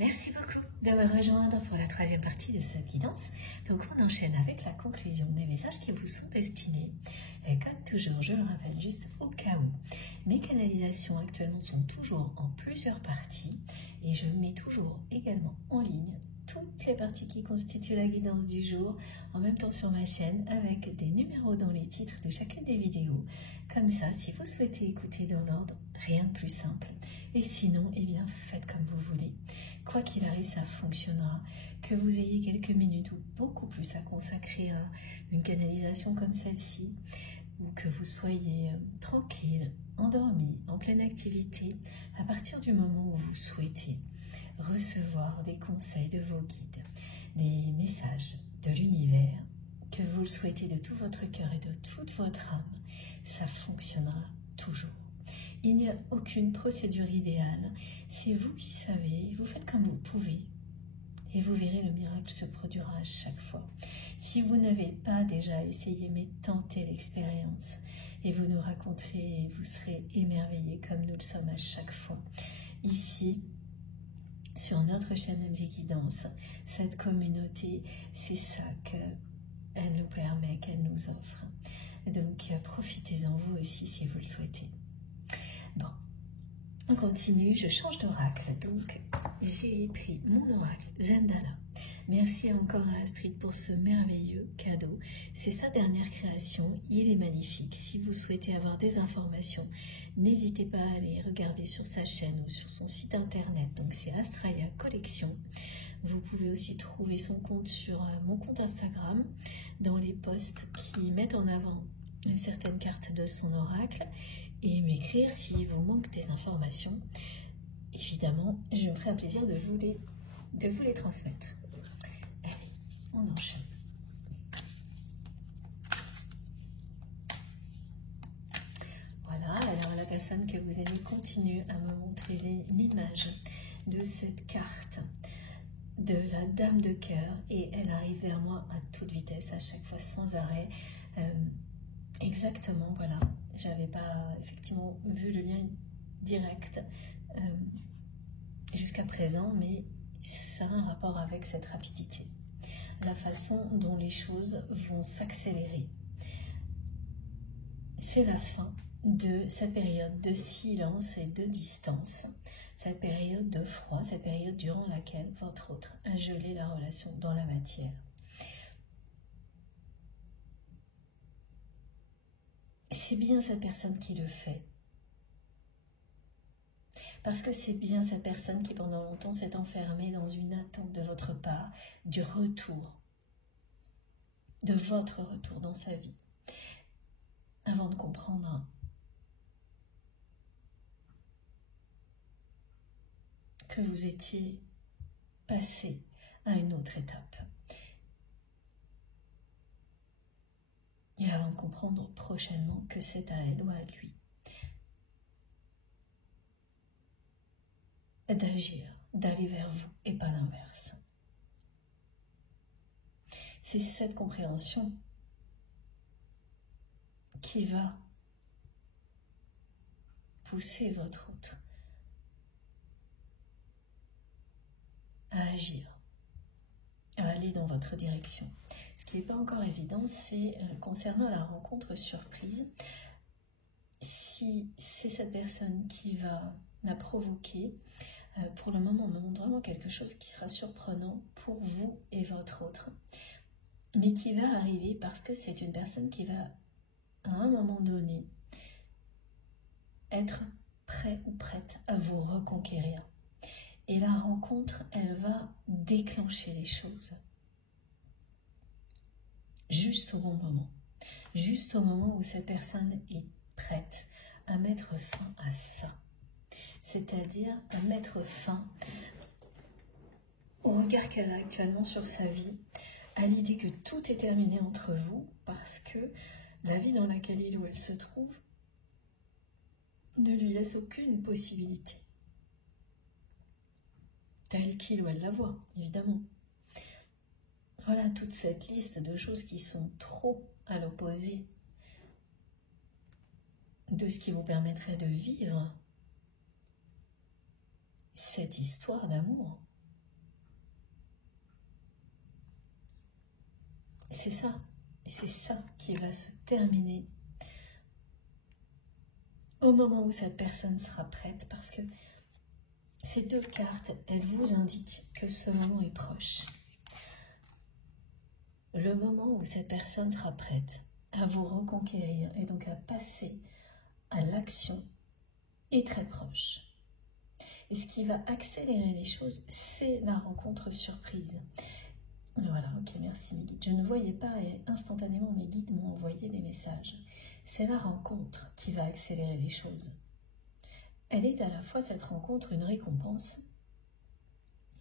Merci beaucoup de me rejoindre pour la troisième partie de cette guidance. Donc on enchaîne avec la conclusion des messages qui vous sont destinés. Et comme toujours, je le rappelle juste au cas où, mes canalisations actuellement sont toujours en plusieurs parties et je mets toujours également en ligne toutes les parties qui constituent la guidance du jour en même temps sur ma chaîne avec des numéros dans les titres de chacune des vidéos. Comme ça, si vous souhaitez écouter dans l'ordre, rien de plus simple. Et sinon, eh bien, faites comme vous voulez. Quoi qu'il arrive, ça fonctionnera. Que vous ayez quelques minutes ou beaucoup plus à consacrer à une canalisation comme celle-ci, ou que vous soyez tranquille, endormi, en pleine activité, à partir du moment où vous souhaitez recevoir des conseils de vos guides, les messages de l'univers, que vous le souhaitez de tout votre cœur et de toute votre âme, ça fonctionnera toujours. Il n'y a aucune procédure idéale, c'est vous qui savez, vous faites comme vous pouvez et vous verrez le miracle se produira à chaque fois. Si vous n'avez pas déjà essayé, mais tentez l'expérience et vous nous raconterez et vous serez émerveillés comme nous le sommes à chaque fois. Ici, sur notre chaîne MG Guidance, cette communauté, c'est ça qu'elle nous permet, qu'elle nous offre. Donc profitez-en vous aussi si vous le souhaitez. Bon, on continue, je change d'oracle, donc j'ai pris mon oracle Zendala. Merci encore à Astrid pour ce merveilleux cadeau. C'est sa dernière création, il est magnifique. Si vous souhaitez avoir des informations, n'hésitez pas à aller regarder sur sa chaîne ou sur son site internet, donc c'est Astraya Collection. Vous pouvez aussi trouver son compte sur mon compte Instagram, dans les posts qui mettent en avant une certaine carte de son oracle, et m'écrire s'il vous manque des informations. Évidemment, je me ferai un plaisir de vous les transmettre. Allez, on enchaîne. Voilà, alors la personne que vous aimez continue à me montrer l'image de cette carte de la Dame de cœur et elle arrive vers moi à toute vitesse, à chaque fois sans arrêt. Exactement, voilà. J'avais pas effectivement vu le lien direct jusqu'à présent, mais ça a un rapport avec cette rapidité. La façon dont les choses vont s'accélérer. C'est la fin de cette période de silence et de distance, cette période de froid, cette période durant laquelle votre autre a gelé la relation dans la matière. C'est bien cette personne qui le fait. Parce que c'est bien cette personne qui pendant longtemps s'est enfermée dans une attente de votre part, du retour, de votre retour dans sa vie, avant de comprendre que vous étiez passé à une autre étape. Et avant de comprendre prochainement que c'est à elle ou à lui d'agir, d'aller vers vous et pas l'inverse. C'est cette compréhension qui va pousser votre autre à agir, à aller dans votre direction. Ce qui n'est pas encore évident, c'est concernant la rencontre surprise, si c'est cette personne qui va la provoquer, pour le moment on me montre vraiment quelque chose qui sera surprenant pour vous et votre autre, mais qui va arriver parce que c'est une personne qui va à un moment donné être prêt ou prête à vous reconquérir. Et la rencontre, elle va déclencher les choses. Juste au bon moment. Juste au moment où cette personne est prête à mettre fin à ça. C'est-à-dire à mettre fin au regard qu'elle a actuellement sur sa vie, à l'idée que tout est terminé entre vous, parce que la vie dans laquelle il ou elle se trouve ne lui laisse aucune possibilité, telle qu'il ou elle la voit, évidemment. Voilà toute cette liste de choses qui sont trop à l'opposé de ce qui vous permettrait de vivre cette histoire d'amour C'est ça. Et c'est ça qui va se terminer au moment où cette personne sera prête, parce que ces deux cartes, elles vous indiquent que ce moment est proche. Le moment où cette personne sera prête à vous reconquérir et donc à passer à l'action est très proche. Et ce qui va accélérer les choses, c'est la rencontre surprise. Voilà, ok, merci mes guides. Je ne voyais pas et instantanément mes guides m'ont envoyé des messages. C'est la rencontre qui va accélérer les choses. Elle est à la fois, cette rencontre, une récompense,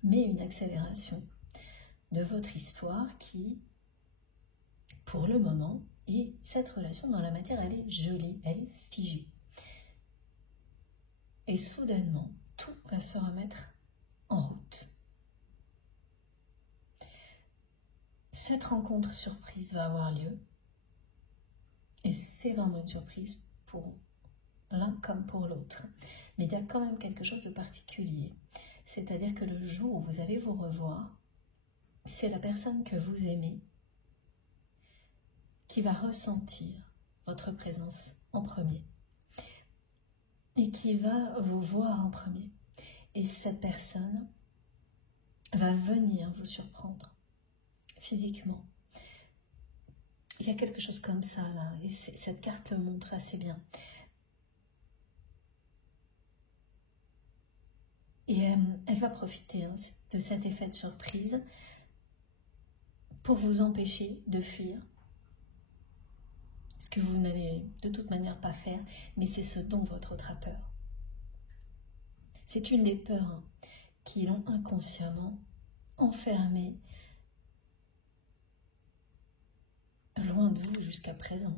mais une accélération de votre histoire qui, pour le moment, et cette relation dans la matière, elle est gelée, elle est figée. Et soudainement, tout va se remettre en route. Cette rencontre surprise va avoir lieu, et c'est vraiment une surprise pour l'un comme pour l'autre. Mais il y a quand même quelque chose de particulier. C'est-à-dire que le jour où vous allez vous revoir, c'est la personne que vous aimez qui va ressentir votre présence en premier et qui va vous voir en premier. Et cette personne va venir vous surprendre physiquement. Il y a quelque chose comme ça là, et cette carte le montre assez bien. Et elle va profiter de cet effet de surprise pour vous empêcher de fuir. Ce que vous n'allez de toute manière pas faire, mais c'est ce dont votre autre a peur. C'est une des peurs qui l'ont inconsciemment enfermé loin de vous jusqu'à présent.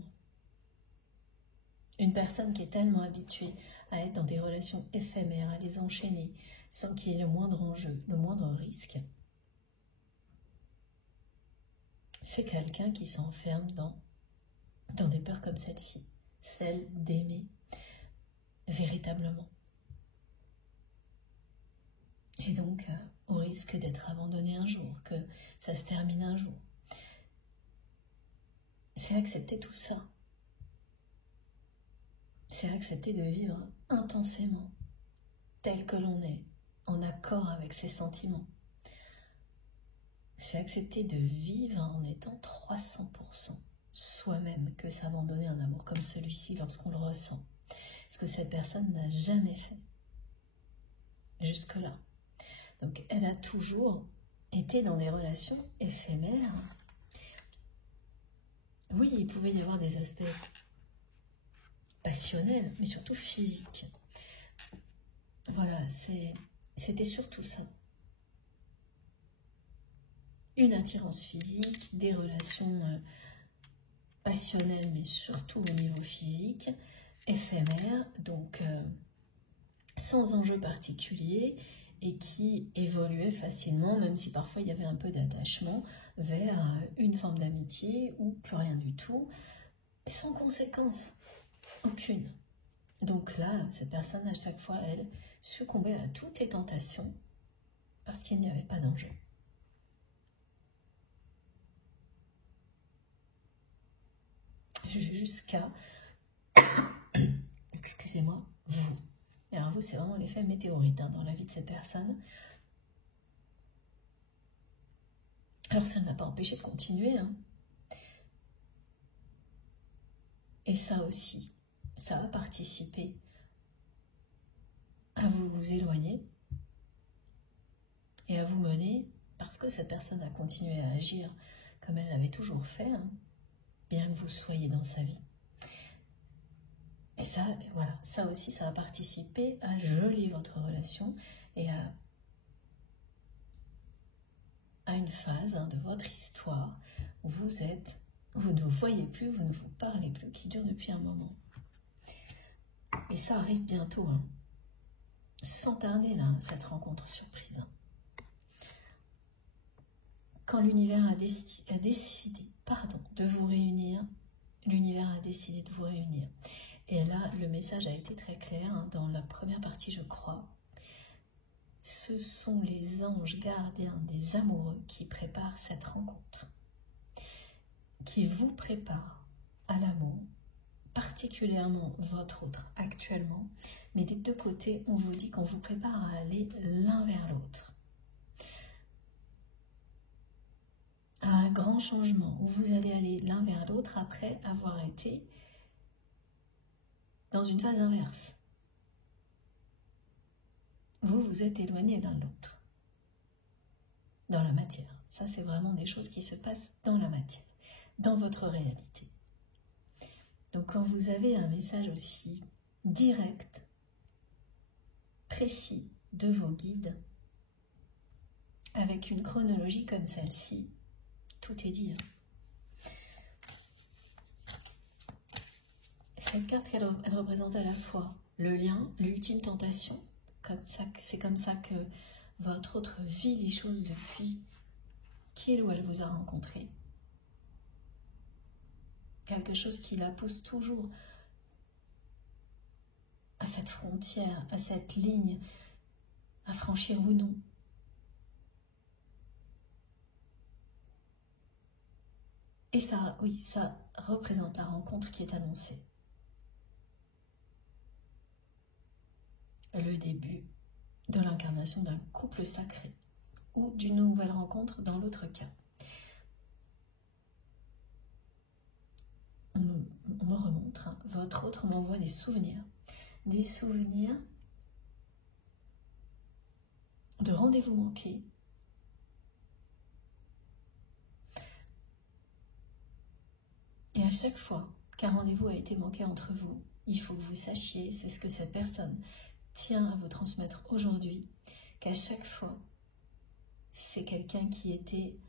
Une personne qui est tellement habituée à être dans des relations éphémères, à les enchaîner, sans qu'il y ait le moindre enjeu, le moindre risque. C'est quelqu'un qui s'enferme dans des peurs comme celle-ci, celle d'aimer véritablement. Et donc, au risque d'être abandonné un jour, que ça se termine un jour. C'est accepter tout ça. C'est accepter de vivre intensément, tel que l'on est, en accord avec ses sentiments. C'est accepter de vivre en étant 300% soi-même, que s'abandonner à un amour comme celui-ci lorsqu'on le ressent. Ce que cette personne n'a jamais fait jusque-là. Donc elle a toujours été dans des relations éphémères. Oui, il pouvait y avoir des aspects passionnels, mais surtout physiques. Voilà, c'était surtout ça. Une attirance physique, des relations passionnelles, mais surtout au niveau physique, éphémères, donc sans enjeu particulier, et qui évoluait facilement, même si parfois il y avait un peu d'attachement, vers une forme d'amitié ou plus rien du tout, sans conséquence aucune. Donc là, cette personne, à chaque fois, elle succombait à toutes les tentations parce qu'il n'y avait pas d'enjeu. Jusqu'à, excusez-moi, vous. Et alors vous, c'est vraiment l'effet météorite dans la vie de cette personne. Alors ça ne m'a pas empêché de continuer. Et ça aussi, ça a participé à vous éloigner et à vous mener, parce que cette personne a continué à agir comme elle l'avait toujours fait, bien que vous soyez dans sa vie. Et ça, voilà, ça aussi, ça a participé à geler votre relation et à une phase de votre histoire où vous ne vous voyez plus, vous ne vous parlez plus, qui dure depuis un moment. Et ça arrive bientôt, sans tarder, là, cette rencontre surprise. Quand l'univers a décidé de vous réunir, l'univers a décidé de vous réunir. Et là, le message a été très clair, dans la première partie, je crois. Ce sont les anges gardiens des amoureux qui préparent cette rencontre. qui vous prépare à l'amour, particulièrement votre autre actuellement, mais des deux côtés, on vous dit qu'on vous prépare à aller l'un vers l'autre. À un grand changement où vous allez aller l'un vers l'autre après avoir été dans une phase inverse. Vous vous êtes éloigné l'un de l'autre dans la matière. Ça, c'est vraiment des choses qui se passent dans la matière, dans votre réalité. Donc quand vous avez un message aussi direct, précis de vos guides, avec une chronologie comme celle-ci, tout est dit. Cette carte, elle représente à la fois le lien, l'ultime tentation, c'est comme ça que votre autre vit les choses depuis qu'il ou elle vous a rencontré. Quelque chose qui la pousse toujours à cette frontière, à cette ligne, à franchir ou non. Et ça, oui, ça représente la rencontre qui est annoncée. Le début de l'incarnation d'un couple sacré ou d'une nouvelle rencontre dans l'autre cas. On me remontre, hein. Votre autre m'envoie des souvenirs de rendez-vous manqués, et à chaque fois qu'un rendez-vous a été manqué entre vous, il faut que vous sachiez, c'est ce que cette personne tient à vous transmettre aujourd'hui, qu'à chaque fois, c'est quelqu'un qui était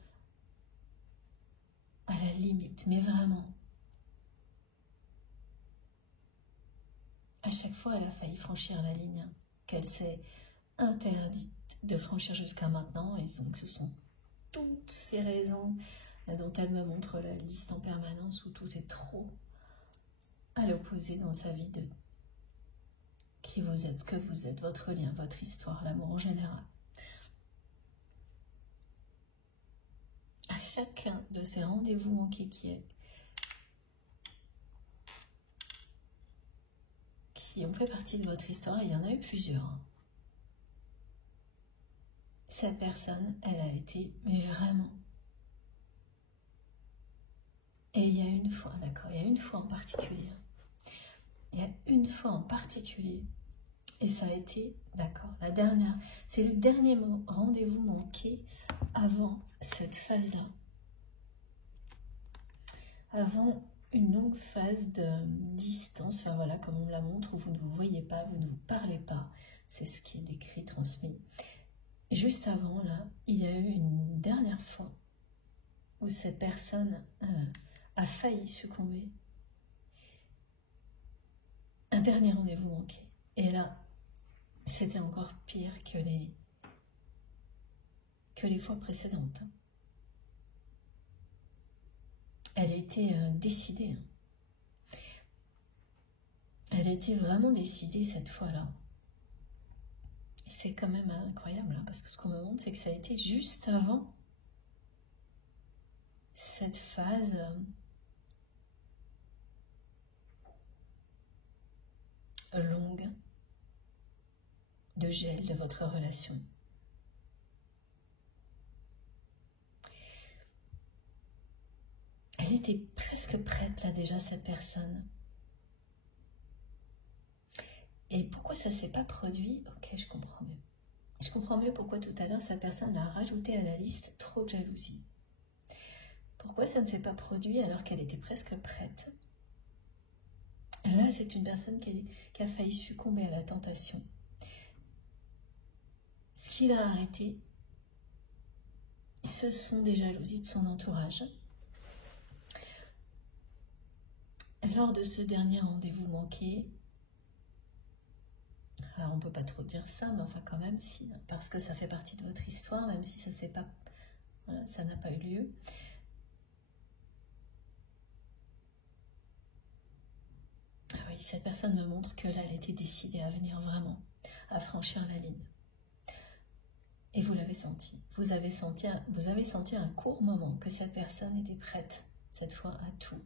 à la limite, mais vraiment. À chaque fois, elle a failli franchir la ligne qu'elle s'est interdite de franchir jusqu'à maintenant, et donc ce sont toutes ces raisons dont elle me montre la liste en permanence, où tout est trop à l'opposé dans sa vie de qui vous êtes, ce que vous êtes, votre lien, votre histoire, l'amour en général. À chacun de ces rendez-vous manqués qui ont fait partie de votre histoire, et il y en a eu plusieurs, hein. Cette personne, elle a été, mais vraiment. Et il y a une fois, d'accord, il y a une fois en particulier. Il y a une fois en particulier, et ça a été, d'accord, la dernière, c'est le dernier rendez-vous manqué avant cette phase-là. Avant une longue phase de distance, enfin voilà, comme on me la montre, où vous ne vous voyez pas, vous ne vous parlez pas, c'est ce qui est décrit, transmis. Et juste avant, là, il y a eu une dernière fois où cette personne a failli succomber. Un dernier rendez-vous manqué. Et là, c'était encore pire que les fois précédentes. Elle était décidée. Elle était vraiment décidée cette fois-là. C'est quand même incroyable, hein, parce que ce qu'on me montre, c'est que ça a été juste avant cette phase longue de gel de votre relation. Elle était presque prête là déjà, cette personne. Et pourquoi ça ne s'est pas produit? Ok, je comprends mieux. Je comprends mieux pourquoi tout à l'heure, cette personne l'a rajouté à la liste trop de jalousie. Pourquoi ça ne s'est pas produit alors qu'elle était presque prête? Là, c'est une personne qui a failli succomber à la tentation. Ce qui l'a arrêté, ce sont des jalousies de son entourage. Lors de ce dernier rendez-vous manqué, alors on ne peut pas trop dire ça, mais enfin quand même si, parce que ça fait partie de votre histoire, même si ça s'est pas, voilà, ça n'a pas eu lieu. Ah oui, cette personne me montre que là, elle était décidée à venir vraiment, à franchir la ligne. Et vous l'avez senti. Vous avez senti un court moment que cette personne était prête. cette fois à tout.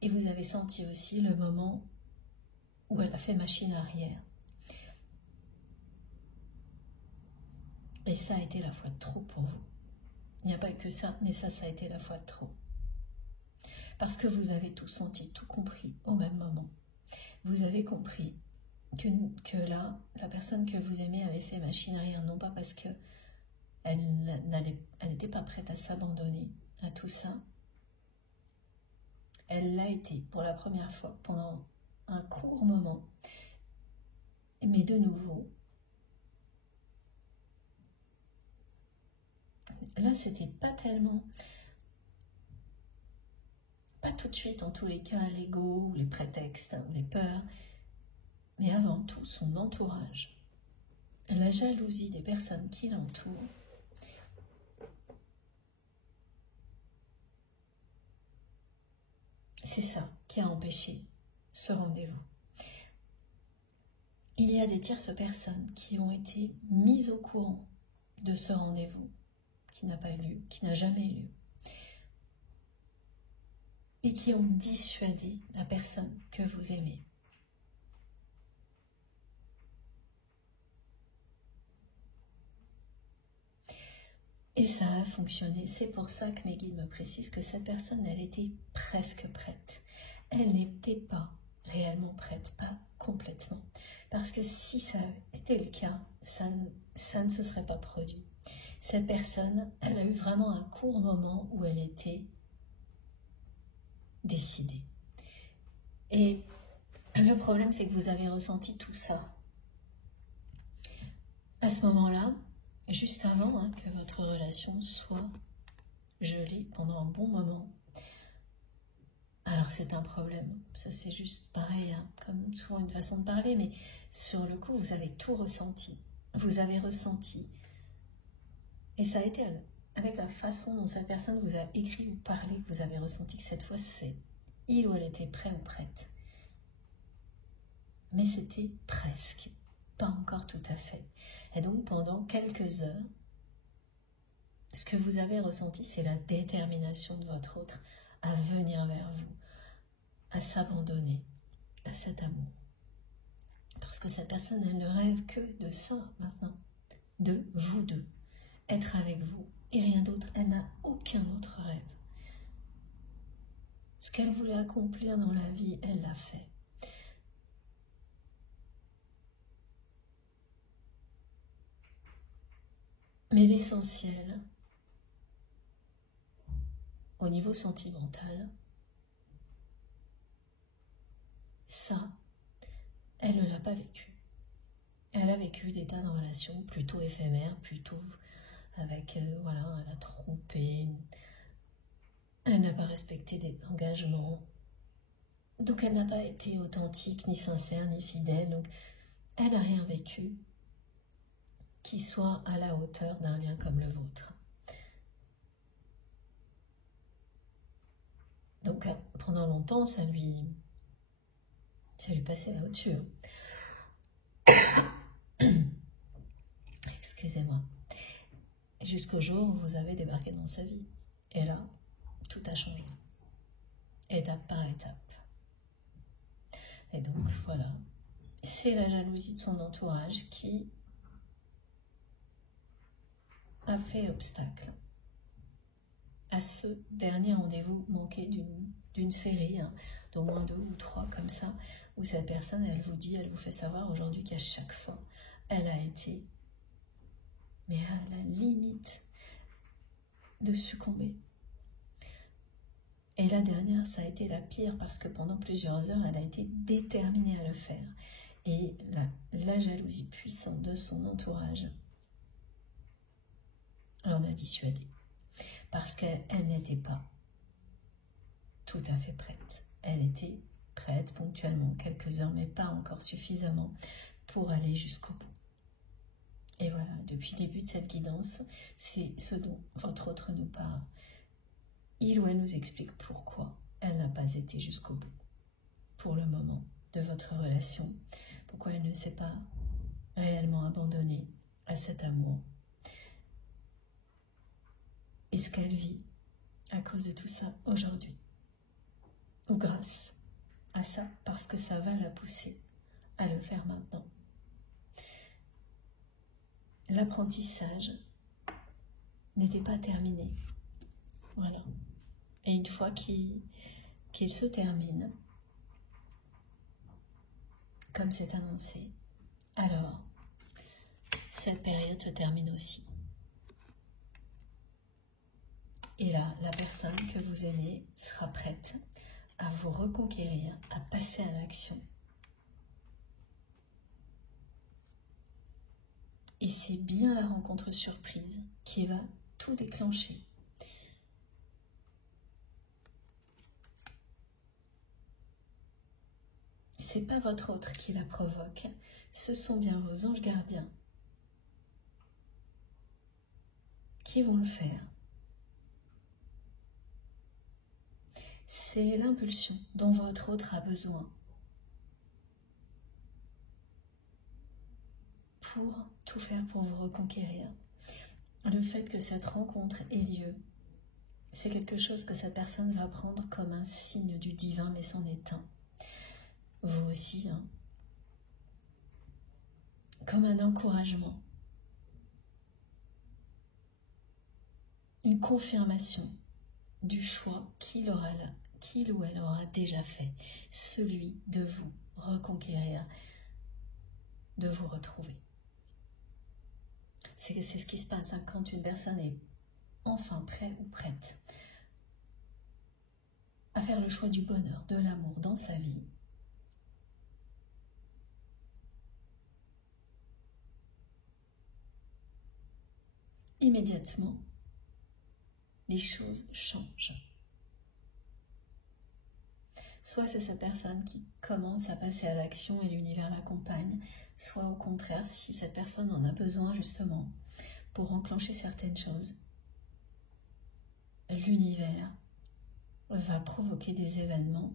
Et vous avez senti aussi le moment où elle a fait machine arrière. Et ça a été la fois de trop pour vous. Il n'y a pas que ça, mais ça a été la fois de trop. Parce que vous avez tout senti, tout compris au même moment. Vous avez compris que là, la personne que vous aimez avait fait machine arrière, non pas parce qu'elle n'était pas prête à s'abandonner à tout ça. Elle l'a été pour la première fois pendant un court moment. Mais de nouveau, là, c'était pas tellement, pas tout de suite en tous les cas, l'ego ou les prétextes ou les peurs, mais avant tout son entourage, la jalousie des personnes qui l'entourent. C'est ça qui a empêché ce rendez-vous. Il y a des tierces personnes qui ont été mises au courant de ce rendez-vous, qui n'a pas eu lieu, qui n'a jamais eu lieu, et qui ont dissuadé la personne que vous aimez. Et ça a fonctionné. C'est pour ça que mes guides me précisent que cette personne, elle était presque prête. Elle n'était pas réellement prête, pas complètement. Parce que si ça était le cas, ça ne se serait pas produit. Cette personne, elle a eu vraiment un court moment où elle était décidée. Et le problème, c'est que vous avez ressenti tout ça. À ce moment-là, juste avant que votre relation soit gelée pendant un bon moment. Alors c'est un problème, ça c'est juste pareil, comme souvent une façon de parler, mais sur le coup vous avez tout ressenti. Vous avez ressenti, et ça a été avec la façon dont cette personne vous a écrit ou parlé, que vous avez ressenti que cette fois c'est il ou elle était prêt ou prête. Mais c'était presque, pas encore tout à fait. Et donc pendant quelques heures, ce que vous avez ressenti, c'est la détermination de votre autre à venir vers vous, à s'abandonner à cet amour. Parce que cette personne, elle ne rêve que de ça maintenant, de vous deux, être avec vous et rien d'autre. Elle n'a aucun autre rêve. Ce qu'elle voulait accomplir dans la vie, elle l'a fait. Mais l'essentiel, au niveau sentimental, ça, elle ne l'a pas vécu. Elle a vécu des tas de relations plutôt éphémères, plutôt avec, voilà, elle a trompé, elle n'a pas respecté des engagements, donc elle n'a pas été authentique, ni sincère, ni fidèle, donc elle n'a rien vécu qui soit à la hauteur d'un lien comme le vôtre. Donc pendant longtemps, ça lui passait au-dessus. Excusez-moi. Jusqu'au jour où vous avez débarqué dans sa vie. Et là, tout a changé. Étape par étape. Et donc, voilà. C'est la jalousie de son entourage qui a fait obstacle à ce dernier rendez-vous manqué d'une série, d'au moins 2 ou 3 comme ça, où cette personne, elle vous dit, elle vous fait savoir aujourd'hui qu'à chaque fois, elle a été, mais à la limite de succomber. Et la dernière, ça a été la pire, parce que pendant plusieurs heures, elle a été déterminée à le faire. Et la jalousie puissante de son entourage l'en a dissuadée. Parce qu'elle n'était pas tout à fait prête. Elle était prête ponctuellement, quelques heures, mais pas encore suffisamment pour aller jusqu'au bout. Et voilà, depuis le début de cette guidance, c'est ce dont votre autre nous parle. Il ou elle nous explique pourquoi elle n'a pas été jusqu'au bout, pour le moment, de votre relation, pourquoi elle ne s'est pas réellement abandonnée à cet amour. Et ce qu'elle vit à cause de tout ça aujourd'hui. ou grâce à ça, parce que ça va la pousser à le faire maintenant. L'apprentissage n'était pas terminé. Voilà. Et une fois qu'il se termine, comme c'est annoncé, alors cette période se termine aussi. Et là, la personne que vous aimez sera prête à vous reconquérir, à passer à l'action. Et c'est bien la rencontre surprise qui va tout déclencher. C'est pas votre autre qui la provoque, ce sont bien vos anges gardiens qui vont le faire. C'est l'impulsion dont votre autre a besoin pour tout faire pour vous reconquérir. Le fait que cette rencontre ait lieu, c'est quelque chose que cette personne va prendre comme un signe du divin, mais c'en est un. Vous aussi, hein. Comme un encouragement. Une confirmation du choix qu'il ou elle aura déjà fait, celui de vous reconquérir, de vous retrouver. C'est ce qui se passe hein, quand une personne est enfin prête ou prête à faire le choix du bonheur, de l'amour dans sa vie. Immédiatement, les choses changent. Soit c'est cette personne qui commence à passer à l'action et l'univers l'accompagne, soit au contraire, si cette personne en a besoin justement pour enclencher certaines choses, l'univers va provoquer des événements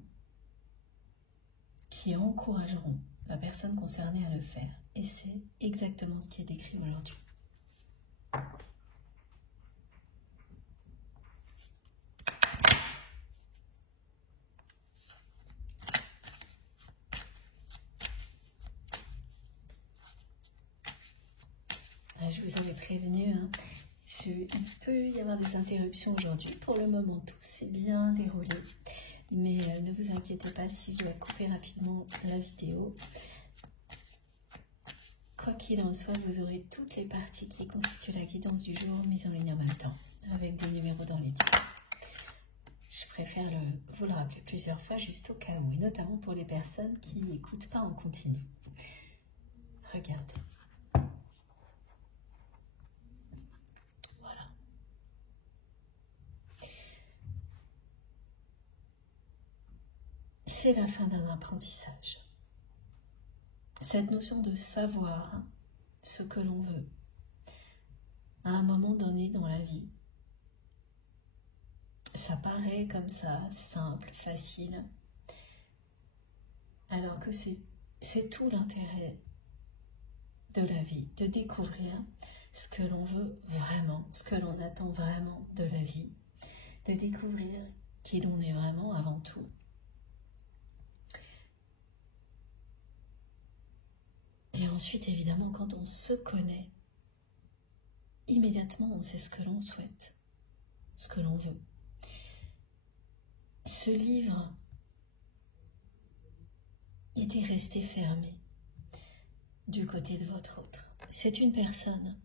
qui encourageront la personne concernée à le faire. Et c'est exactement ce qui est décrit aujourd'hui. Je vous avais prévenu, hein. Il peut y avoir des interruptions aujourd'hui. Pour le moment, tout s'est bien déroulé. Mais ne vous inquiétez pas si je dois couper rapidement la vidéo. Quoi qu'il en soit, vous aurez toutes les parties qui constituent la guidance du jour mises en ligne en même temps, avec des numéros dans les titres. Je préfère vous le rappeler plusieurs fois, juste au cas où, et notamment pour les personnes qui n'écoutent pas en continu. Regardez. C'est la fin d'un apprentissage. Cette notion de savoir ce que l'on veut, à un moment donné dans la vie, ça paraît comme ça, simple, facile, alors que c'est tout l'intérêt de la vie, de découvrir ce que l'on veut vraiment, ce que l'on attend vraiment de la vie, de découvrir qui l'on est vraiment avant tout. Et ensuite, évidemment, quand on se connaît, immédiatement, on sait ce que l'on souhaite, ce que l'on veut. Ce livre était resté fermé du côté de votre autre. C'est une personne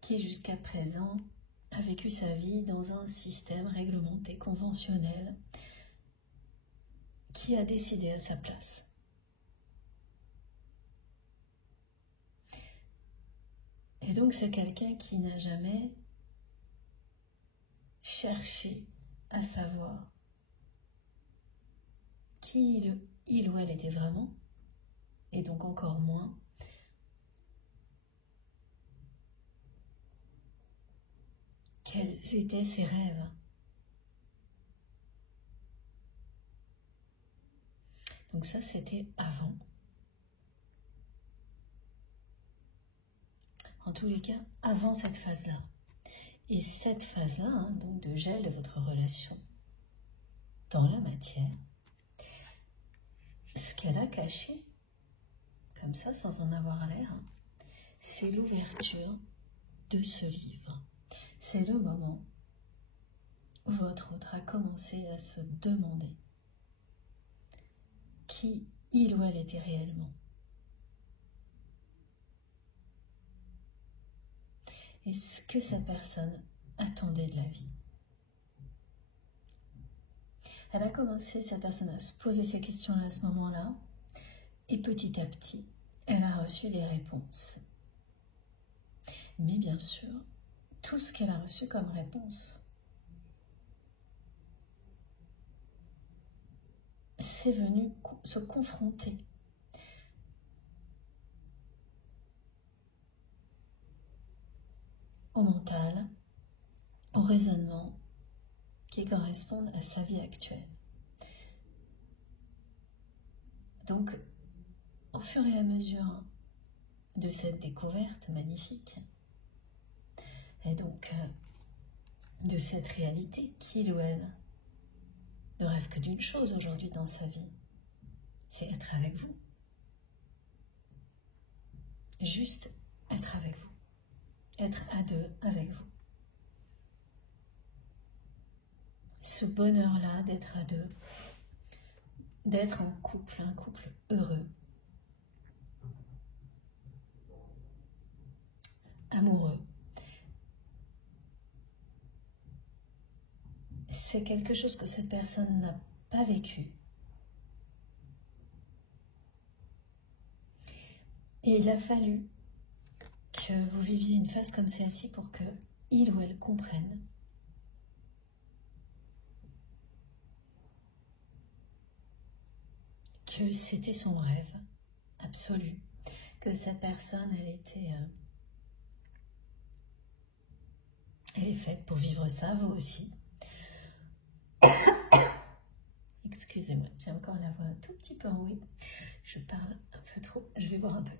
qui, jusqu'à présent, a vécu sa vie dans un système réglementé, conventionnel, qui a décidé à sa place. Et donc c'est quelqu'un qui n'a jamais cherché à savoir qui il ou elle était vraiment, et donc encore moins quels étaient ses rêves. Donc ça, c'était avant. En tous les cas, avant cette phase-là. Et cette phase-là, hein, donc de gel de votre relation, dans la matière ce qu'elle a caché, comme ça, sans en avoir l'air. C'est l'ouverture de ce livre. C'est le moment où votre autre a commencé à se demander qui il ou elle était réellement. Et ce que sa personne attendait de la vie. Elle a commencé, sa personne, à se poser ces questions-là à ce moment-là, et petit à petit, elle a reçu les réponses. Mais bien sûr, tout ce qu'elle a reçu comme réponse, c'est venu se confronter au mental, au raisonnement qui correspondent à sa vie actuelle. Donc, au fur et à mesure de cette découverte magnifique, et donc de cette réalité qu'il ou elle ne rêve que d'une chose aujourd'hui dans sa vie, c'est être avec vous. Juste être avec vous. Être à deux avec vous. Ce bonheur-là d'être à deux, d'être en couple, un couple heureux, amoureux, c'est quelque chose que cette personne n'a pas vécu. Et il a fallu que vous viviez une phase comme celle-ci pour que il ou elle comprenne que c'était son rêve absolu, que cette personne, elle est faite pour vivre ça, vous aussi. Excusez-moi, j'ai encore la voix un tout petit peu enrouée. Je parle un peu trop, je vais boire un peu.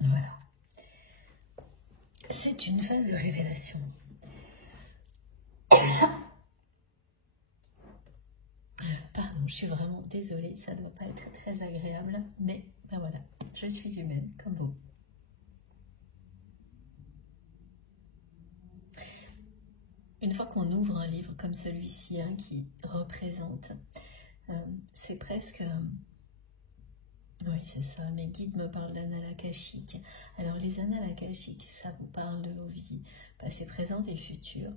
Voilà. C'est une phase de révélation. Pardon, je suis vraiment désolée, ça ne doit pas être très agréable, mais ben voilà, je suis humaine comme vous. Une fois qu'on ouvre un livre comme celui-ci, hein, qui représente, c'est presque... oui, c'est ça, mes guides me parlent d'annales akashiques. Alors les annales akashiques, ça vous parle de vos vies passées, présentes et futures.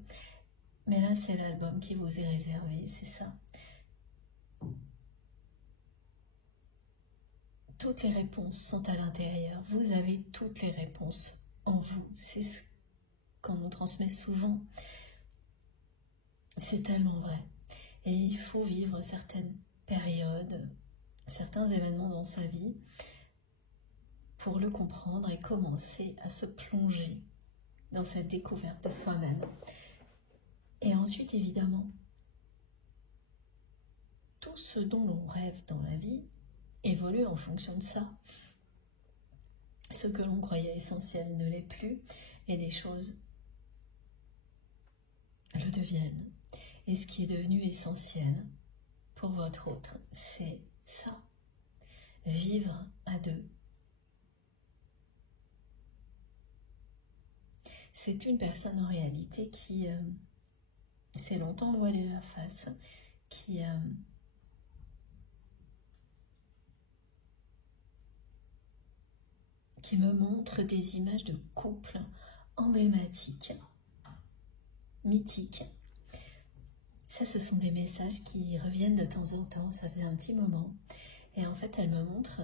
Mais là, c'est l'album qui vous est réservé, c'est ça. Toutes les réponses sont à l'intérieur. Vous avez toutes les réponses en vous. C'est ce qu'on nous transmet souvent. C'est tellement vrai. Et il faut vivre certaines périodes, certains événements dans sa vie pour le comprendre et commencer à se plonger dans cette découverte de soi-même. Et ensuite, évidemment, tout ce dont l'on rêve dans la vie évolue en fonction de ça. Ce que l'on croyait essentiel ne l'est plus et des choses le deviennent. Et ce qui est devenu essentiel pour votre autre, c'est ça. Vivre à deux. C'est une personne en réalité qui s'est longtemps voilée la face, qui me montre des images de couples emblématiques, mythiques. Ça, ce sont des messages qui reviennent de temps en temps, ça faisait un petit moment. Et en fait, elle me montre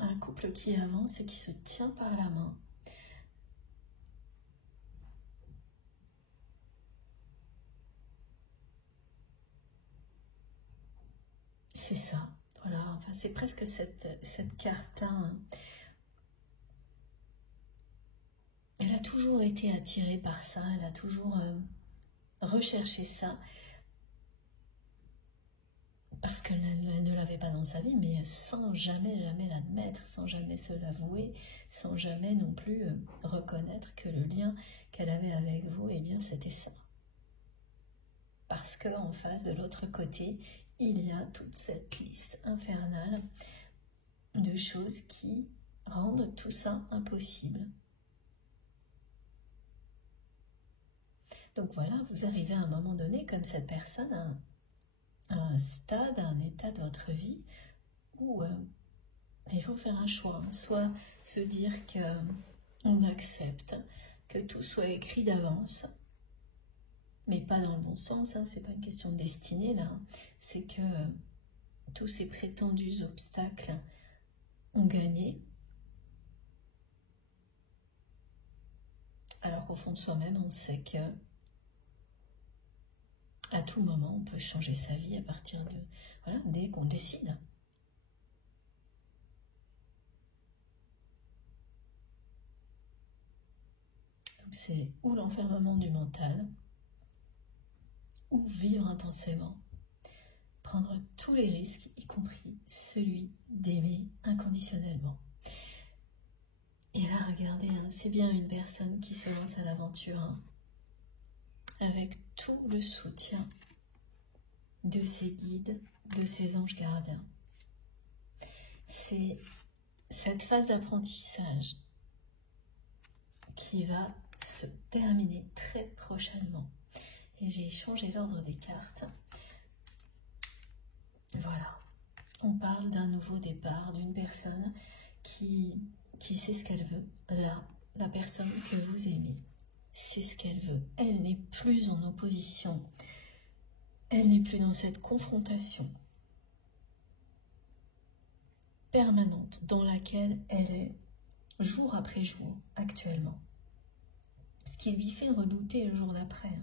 un couple qui avance et qui se tient par la main. C'est ça, voilà, enfin, c'est presque cette carte-là. Hein. Elle a toujours été attirée par ça, elle a toujours recherché ça, parce qu'elle ne l'avait pas dans sa vie, mais sans jamais l'admettre, sans jamais se l'avouer, sans jamais non plus reconnaître que le lien qu'elle avait avec vous, eh bien c'était ça. Parce qu'en face, de l'autre côté, il y a toute cette liste infernale de choses qui rendent tout ça impossible. Donc voilà, vous arrivez à un moment donné, comme cette personne, à un stade, à un état de votre vie où il faut faire un choix. Soit se dire qu'on accepte que tout soit écrit d'avance, mais pas dans le bon sens, hein, c'est pas une question de destinée là, hein. C'est que tous ces prétendus obstacles ont gagné, alors qu'au fond de soi-même, on sait que à tout moment, on peut changer sa vie à partir de, voilà, dès qu'on décide. C'est ou l'enfermement du mental, ou vivre intensément, prendre tous les risques, y compris celui d'aimer inconditionnellement. Et là, regardez, hein, c'est bien une personne qui se lance à l'aventure, hein, avec tout le soutien de ses guides, de ses anges gardiens. C'est cette phase d'apprentissage qui va se terminer très prochainement. Et j'ai changé l'ordre des cartes. Voilà. On parle d'un nouveau départ, d'une personne qui sait ce qu'elle veut. Là, la personne que vous aimez sait ce qu'elle veut. Elle n'est plus en opposition. Elle n'est plus dans cette confrontation permanente dans laquelle elle est jour après jour actuellement. Ce qui lui fait redouter le jour d'après.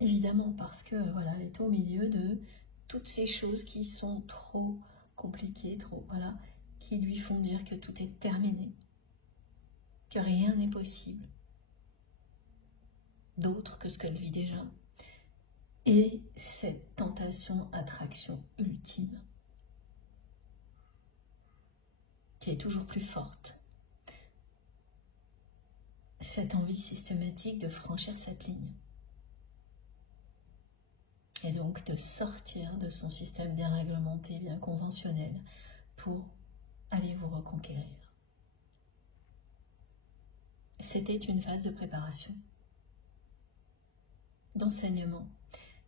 Évidemment parce que voilà, elle est au milieu de toutes ces choses qui sont trop compliquées, voilà, qui lui font dire que tout est terminé, que rien n'est possible d'autre que ce qu'elle vit déjà. Et cette tentation, attraction ultime, qui est toujours plus forte. Cette envie systématique de franchir cette ligne. Et donc de sortir de son système bien réglementé, bien conventionnel, pour aller vous reconquérir. C'était une phase de préparation, d'enseignement,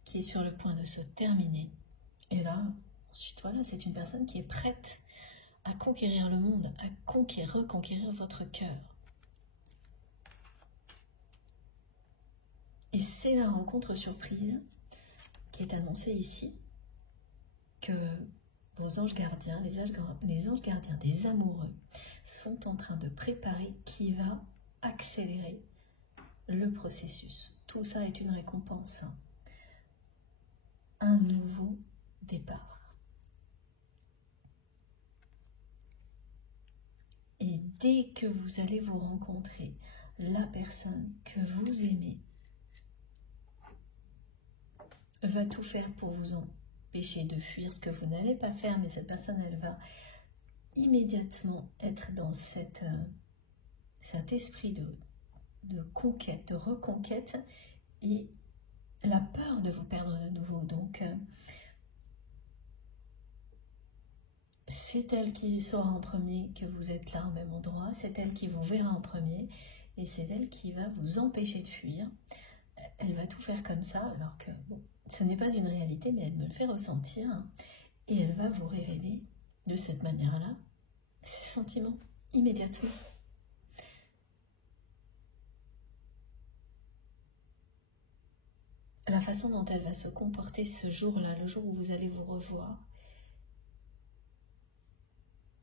qui est sur le point de se terminer. Et là, ensuite, voilà, c'est une personne qui est prête à conquérir le monde, à reconquérir votre cœur. Et c'est la rencontre surprise qui est annoncée ici, que vos anges gardiens, les anges gardiens des amoureux, sont en train de préparer, qui va accélérer le processus. Tout ça est une récompense. Un nouveau départ. Et dès que vous allez vous rencontrer la personne que vous aimez, va tout faire pour vous empêcher de fuir ce que vous n'allez pas faire, mais cette personne, elle va immédiatement être dans cet esprit de conquête, de reconquête, et la peur de vous perdre de nouveau. Donc, c'est elle qui saura en premier que vous êtes là au même endroit, c'est elle qui vous verra en premier, et c'est elle qui va vous empêcher de fuir. Elle va tout faire comme ça, alors que bon, ce n'est pas une réalité, mais elle me le fait ressentir, hein, et elle va vous révéler de cette manière-là ses sentiments, immédiatement. La façon dont elle va se comporter ce jour-là, le jour où vous allez vous revoir,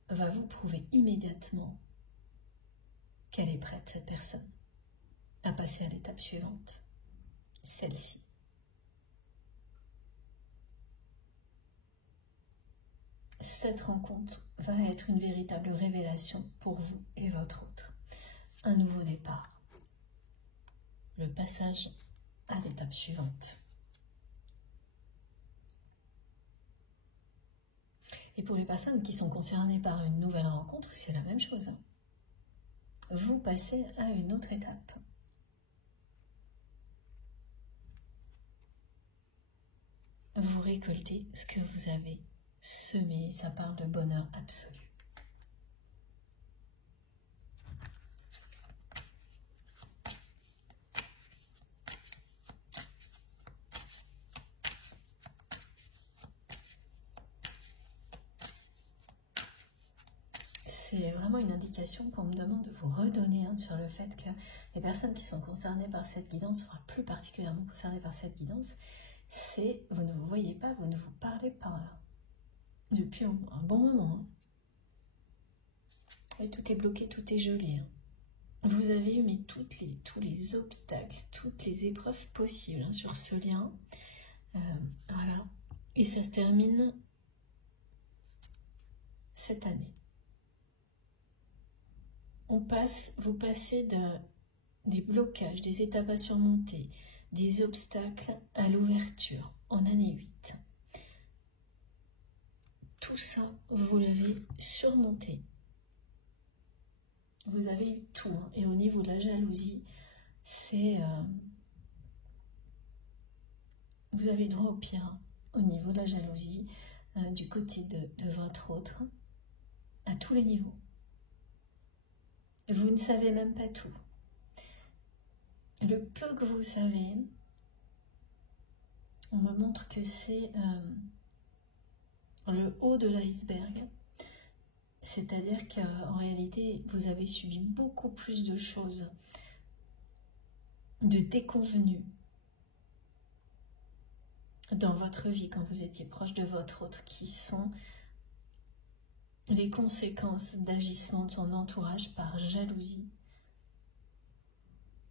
va vous prouver immédiatement qu'elle est prête, cette personne, à passer à l'étape suivante, celle-ci. Cette rencontre va être une véritable révélation pour vous et votre autre. Un nouveau départ. Le passage à l'étape suivante. Et pour les personnes qui sont concernées par une nouvelle rencontre, c'est la même chose. Vous passez à une autre étape. Vous récoltez ce que vous avez semé, ça parle de bonheur absolu. C'est vraiment une indication qu'on me demande de vous redonner sur le fait que les personnes qui sont concernées par cette guidance, enfin plus particulièrement concernées par cette guidance, c'est vous ne vous voyez pas, vous ne vous parlez pas depuis un bon moment. Et tout est bloqué, tout est gelé. Vous avez eu tous les obstacles, toutes les épreuves possibles sur ce lien. Voilà. Et ça se termine cette année. Vous passez des blocages, des étapes à surmonter, des obstacles à l'ouverture en année 8. Tout ça, vous l'avez surmonté. Vous avez eu tout. Et au niveau de la jalousie, vous avez droit au pire. Au niveau de la jalousie, du côté de votre autre, à tous les niveaux. Vous ne savez même pas tout. Le peu que vous savez, on me montre que c'est le haut de l'iceberg. C'est-à-dire qu'en réalité, vous avez subi beaucoup plus de choses, de déconvenues dans votre vie quand vous étiez proche de votre autre, qui sont les conséquences d'agissements de son entourage par jalousie,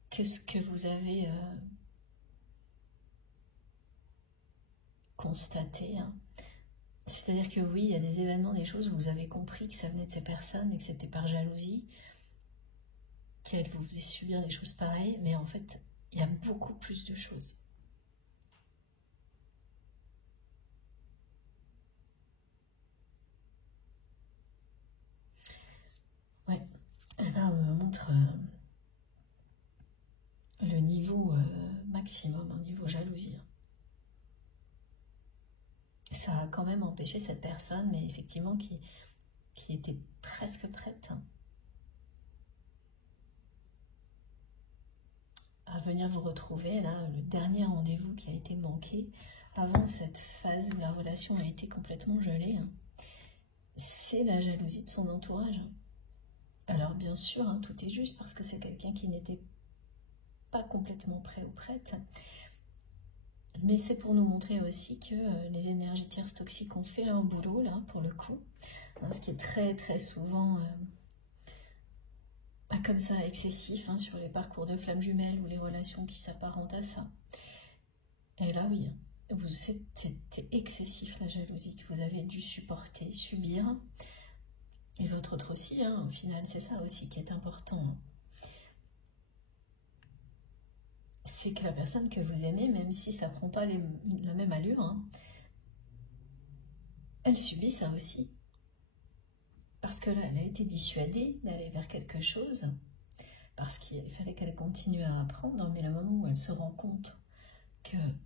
que ce que vous avez constaté. C'est-à-dire que oui, il y a des événements, des choses où vous avez compris que ça venait de ces personnes et que c'était par jalousie qu'elles vous faisaient subir des choses pareilles, mais en fait, il y a beaucoup plus de choses. Ouais, là on me montre le niveau maximum, un niveau jalousie. Ça a quand même empêché cette personne, mais effectivement qui était presque prête à venir vous retrouver. Là, le dernier rendez-vous qui a été manqué avant cette phase où la relation a été complètement gelée, c'est la jalousie de son entourage. Alors bien sûr, tout est juste parce que c'est quelqu'un qui n'était pas complètement prêt ou prête. Mais c'est pour nous montrer aussi que les énergies tierces toxiques ont fait leur boulot, là, pour le coup. Ce qui est très, très souvent comme ça, excessif, sur les parcours de flammes jumelles ou les relations qui s'apparentent à ça. Et là, oui, c'était excessif, la jalousie que vous avez dû supporter, subir. Et votre autre aussi, au final, c'est ça aussi qui est important. C'est que la personne que vous aimez, même si ça ne prend pas la même allure, elle subit ça aussi. Parce que là, elle a été dissuadée d'aller vers quelque chose, parce qu'il fallait qu'elle continue à apprendre, mais le moment où elle se rend compte qu'elle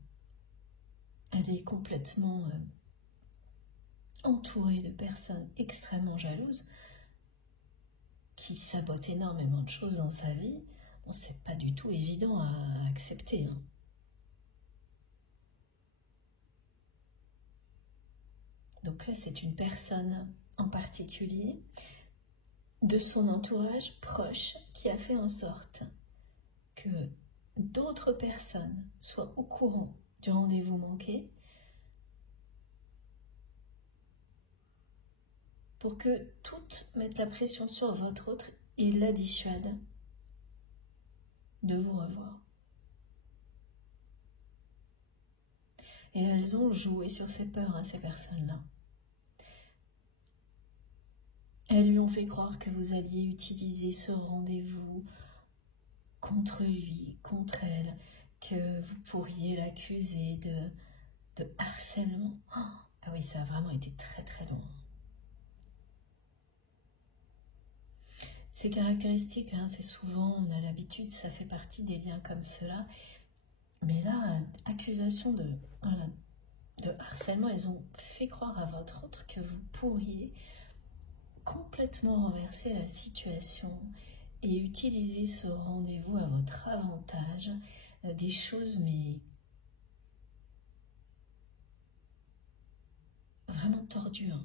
est complètement entourée de personnes extrêmement jalouses, qui sabotent énormément de choses dans sa vie, bon, c'est pas du tout évident à accepter. Donc là, c'est une personne en particulier de son entourage proche qui a fait en sorte que d'autres personnes soient au courant du rendez-vous manqué pour que toutes mettent la pression sur votre autre et la dissuadent de vous revoir. Et elles ont joué sur ces peurs, ces personnes-là. Elles lui ont fait croire que vous alliez utiliser ce rendez-vous contre lui, contre elle, que vous pourriez l'accuser de harcèlement. Ah oui, ça a vraiment été très très loin. c'est caractéristique, hein, c'est souvent, on a l'habitude, ça fait partie des liens comme cela. Mais là, accusation voilà, de harcèlement, ils ont fait croire à votre autre que vous pourriez complètement renverser la situation et utiliser ce rendez-vous à votre avantage, des choses mais vraiment tordues. Hein.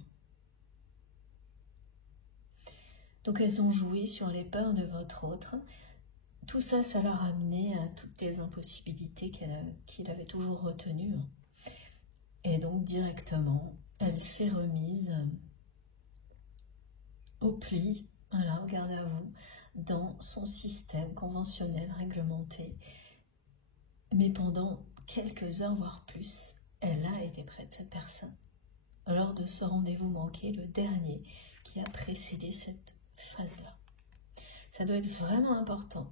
Donc elles ont joué sur les peurs de votre autre. Tout ça, ça l'a ramené à toutes les impossibilités qu'il avait toujours retenues. Hein. Et donc directement, elle s'est remise au pli, voilà, au garde à vous, dans son système conventionnel, réglementé. Mais pendant quelques heures, voire plus, elle a été près de cette personne. Lors de ce rendez-vous manqué, le dernier qui a précédé cette phase-là. Ça doit être vraiment important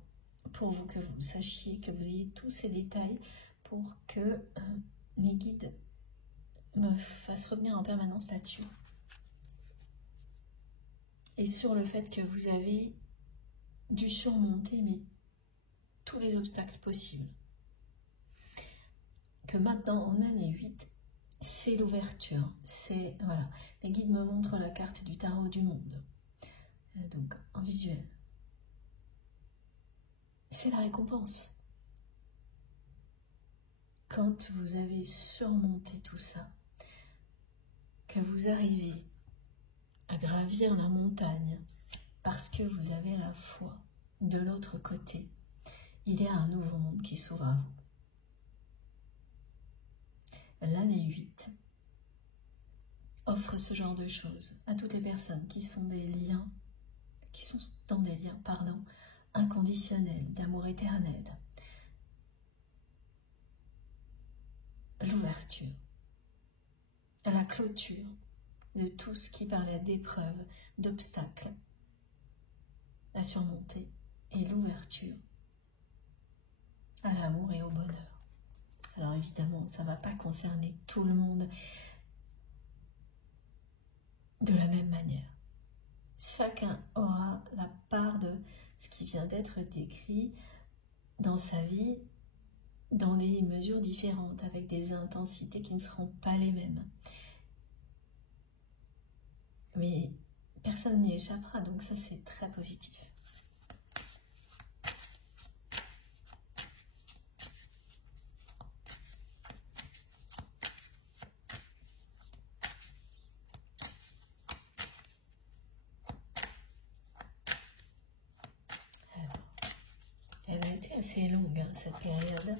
pour vous que vous sachiez, que vous ayez tous ces détails pour que mes guides me fassent revenir en permanence là-dessus. Et sur le fait que vous avez dû surmonter tous les obstacles possibles. Que maintenant, en année 8, c'est l'ouverture. C'est, voilà, mes guides me montrent la carte du tarot du monde. Donc, en visuel. C'est la récompense. Quand vous avez surmonté tout ça, que vous arrivez à gravir la montagne parce que vous avez la foi de l'autre côté, il y a un nouveau monde qui s'ouvre à vous. L'année 8 offre ce genre de choses à toutes les personnes qui sont dans des liens, inconditionnels, d'amour éternel. L'ouverture, la clôture de tout ce qui parlait d'épreuves, d'obstacles à surmonter, et l'ouverture à l'amour et au bonheur. Alors évidemment, ça ne va pas concerner tout le monde de la même manière. Chacun aura la part de ce qui vient d'être décrit dans sa vie, dans des mesures différentes, avec des intensités qui ne seront pas les mêmes. Mais personne n'y échappera, donc ça c'est très positif. Elle a été assez longue, hein, cette période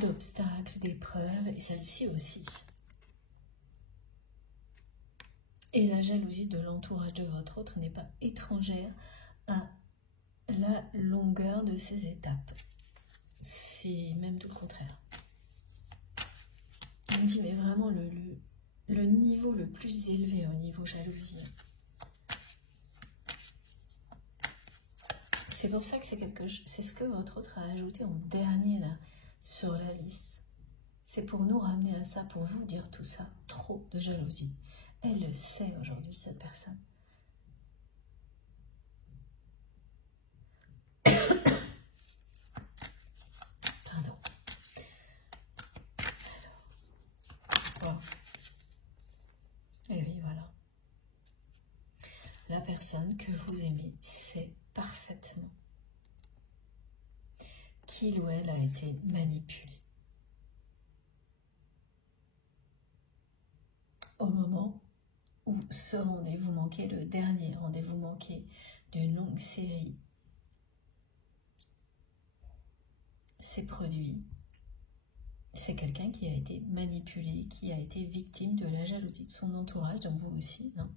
d'obstacles, d'épreuves, et celle-ci aussi. Et la jalousie de l'entourage de votre autre n'est pas étrangère à la longueur de ces étapes. C'est même tout le contraire. On dit, mais vraiment le niveau le plus élevé au niveau jalousie. C'est pour ça que c'est ce que votre autre a ajouté en dernier là sur la liste. C'est pour nous ramener à ça, pour vous dire tout ça. Trop de jalousie. Elle le sait aujourd'hui, cette personne. Pardon. Alors, et oui, voilà. La personne que vous aimez sait parfaitement qu'il ou elle a été manipulé. Au moment où ce rendez-vous manqué, le dernier rendez-vous manqué d'une longue série, s'est produit, c'est quelqu'un qui a été manipulé, qui a été victime de la jalousie de son entourage, donc vous aussi, non?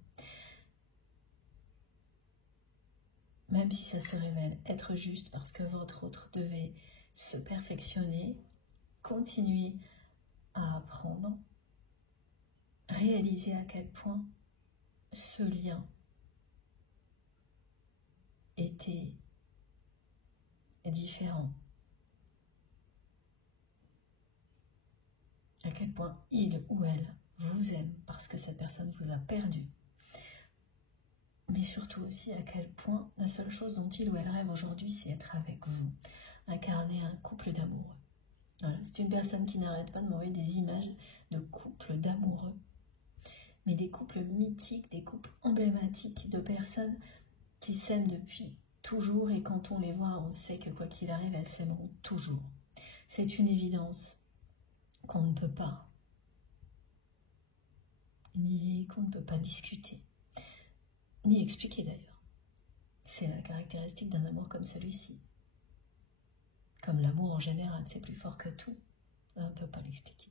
Même si ça se révèle être juste parce que votre autre devait se perfectionner, continuer à apprendre, réaliser à quel point ce lien était différent, à quel point il ou elle vous aime parce que cette personne vous a perdu. mais surtout aussi à quel point la seule chose dont il ou elle rêve aujourd'hui, c'est être avec vous, incarner un couple d'amoureux. Voilà, c'est une personne qui n'arrête pas de m'envoyer des images de couples d'amoureux, mais des couples mythiques, des couples emblématiques, de personnes qui s'aiment depuis toujours, et quand on les voit, on sait que quoi qu'il arrive, elles s'aimeront toujours. C'est une évidence qu'on ne peut pas nier, qu'on ne peut pas discuter, ni expliquer d'ailleurs. C'est la caractéristique d'un amour comme celui-ci. Comme l'amour en général, c'est plus fort que tout. On ne peut pas l'expliquer.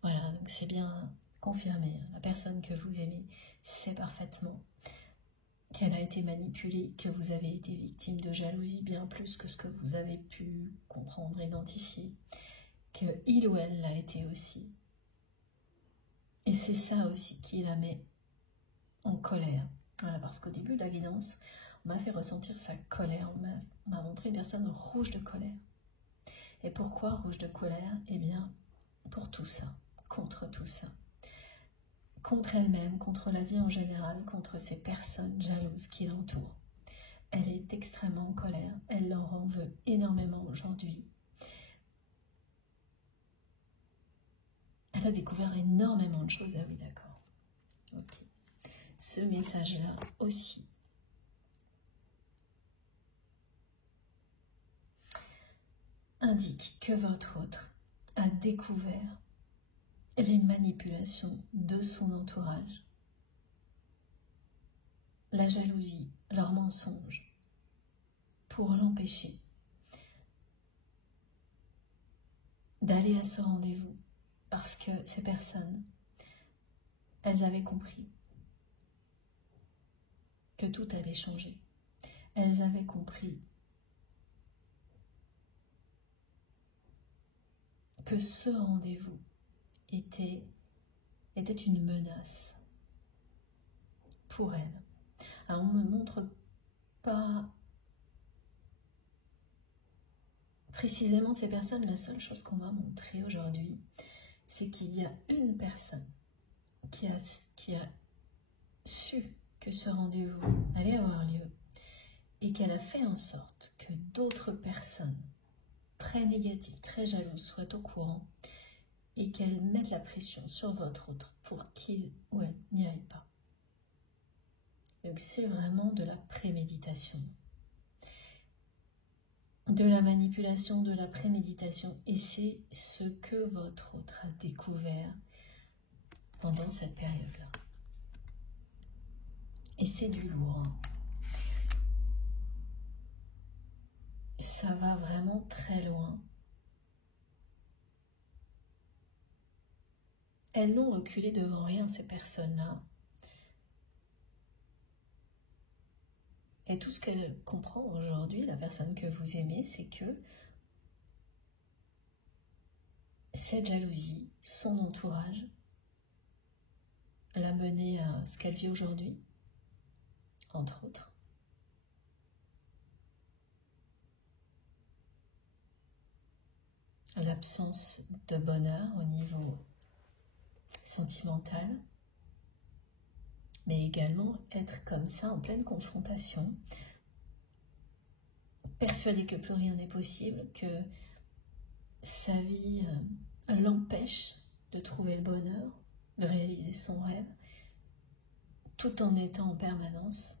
Voilà, donc c'est bien confirmé. La personne que vous aimez sait parfaitement qu'elle a été manipulée, que vous avez été victime de jalousie bien plus que ce que vous avez pu comprendre, identifier, qu'il ou elle l'a été aussi. Et c'est ça aussi qui la met en colère. Voilà, parce qu'au début de la guidance, on m'a fait ressentir sa colère, on m'a montré une personne rouge de colère. Et pourquoi rouge de colère? Eh bien, pour tout ça, contre tout ça. Contre elle-même, contre la vie en général, contre ces personnes jalouses qui l'entourent. Elle est extrêmement en colère, elle leur en veut énormément aujourd'hui. Elle a découvert énormément de choses, ah oui d'accord. Ok. Ce message-là aussi. Indique que votre autre a découvert les manipulations de son entourage, la jalousie, leurs mensonges, pour l'empêcher d'aller à ce rendez-vous, parce que ces personnes, elles avaient compris que tout allait changer. Elles avaient compris que ce rendez-vous était une menace pour elles. Alors on ne me montre pas précisément ces personnes, la seule chose qu'on m'a montré aujourd'hui, c'est qu'il y a une personne qui a su que ce rendez-vous allait avoir lieu et qu'elle a fait en sorte que d'autres personnes très négatives, très jalouses soient au courant et qu'elles mettent la pression sur votre autre pour qu'il ou elle n'y aille pas. Donc c'est vraiment de la préméditation. De la manipulation, de la préméditation, et c'est ce que votre autre a découvert pendant cette période-là. Et c'est du lourd. Hein. Ça va vraiment très loin. Elles n'ont reculé devant rien, ces personnes-là. Et tout ce qu'elle comprend aujourd'hui, la personne que vous aimez, c'est que cette jalousie, son entourage, l'a menée à ce qu'elle vit aujourd'hui, entre autres. L'absence de bonheur au niveau sentimental, mais également être comme ça en pleine confrontation, persuadé que plus rien n'est possible, que sa vie l'empêche de trouver le bonheur, de réaliser son rêve, tout en étant en permanence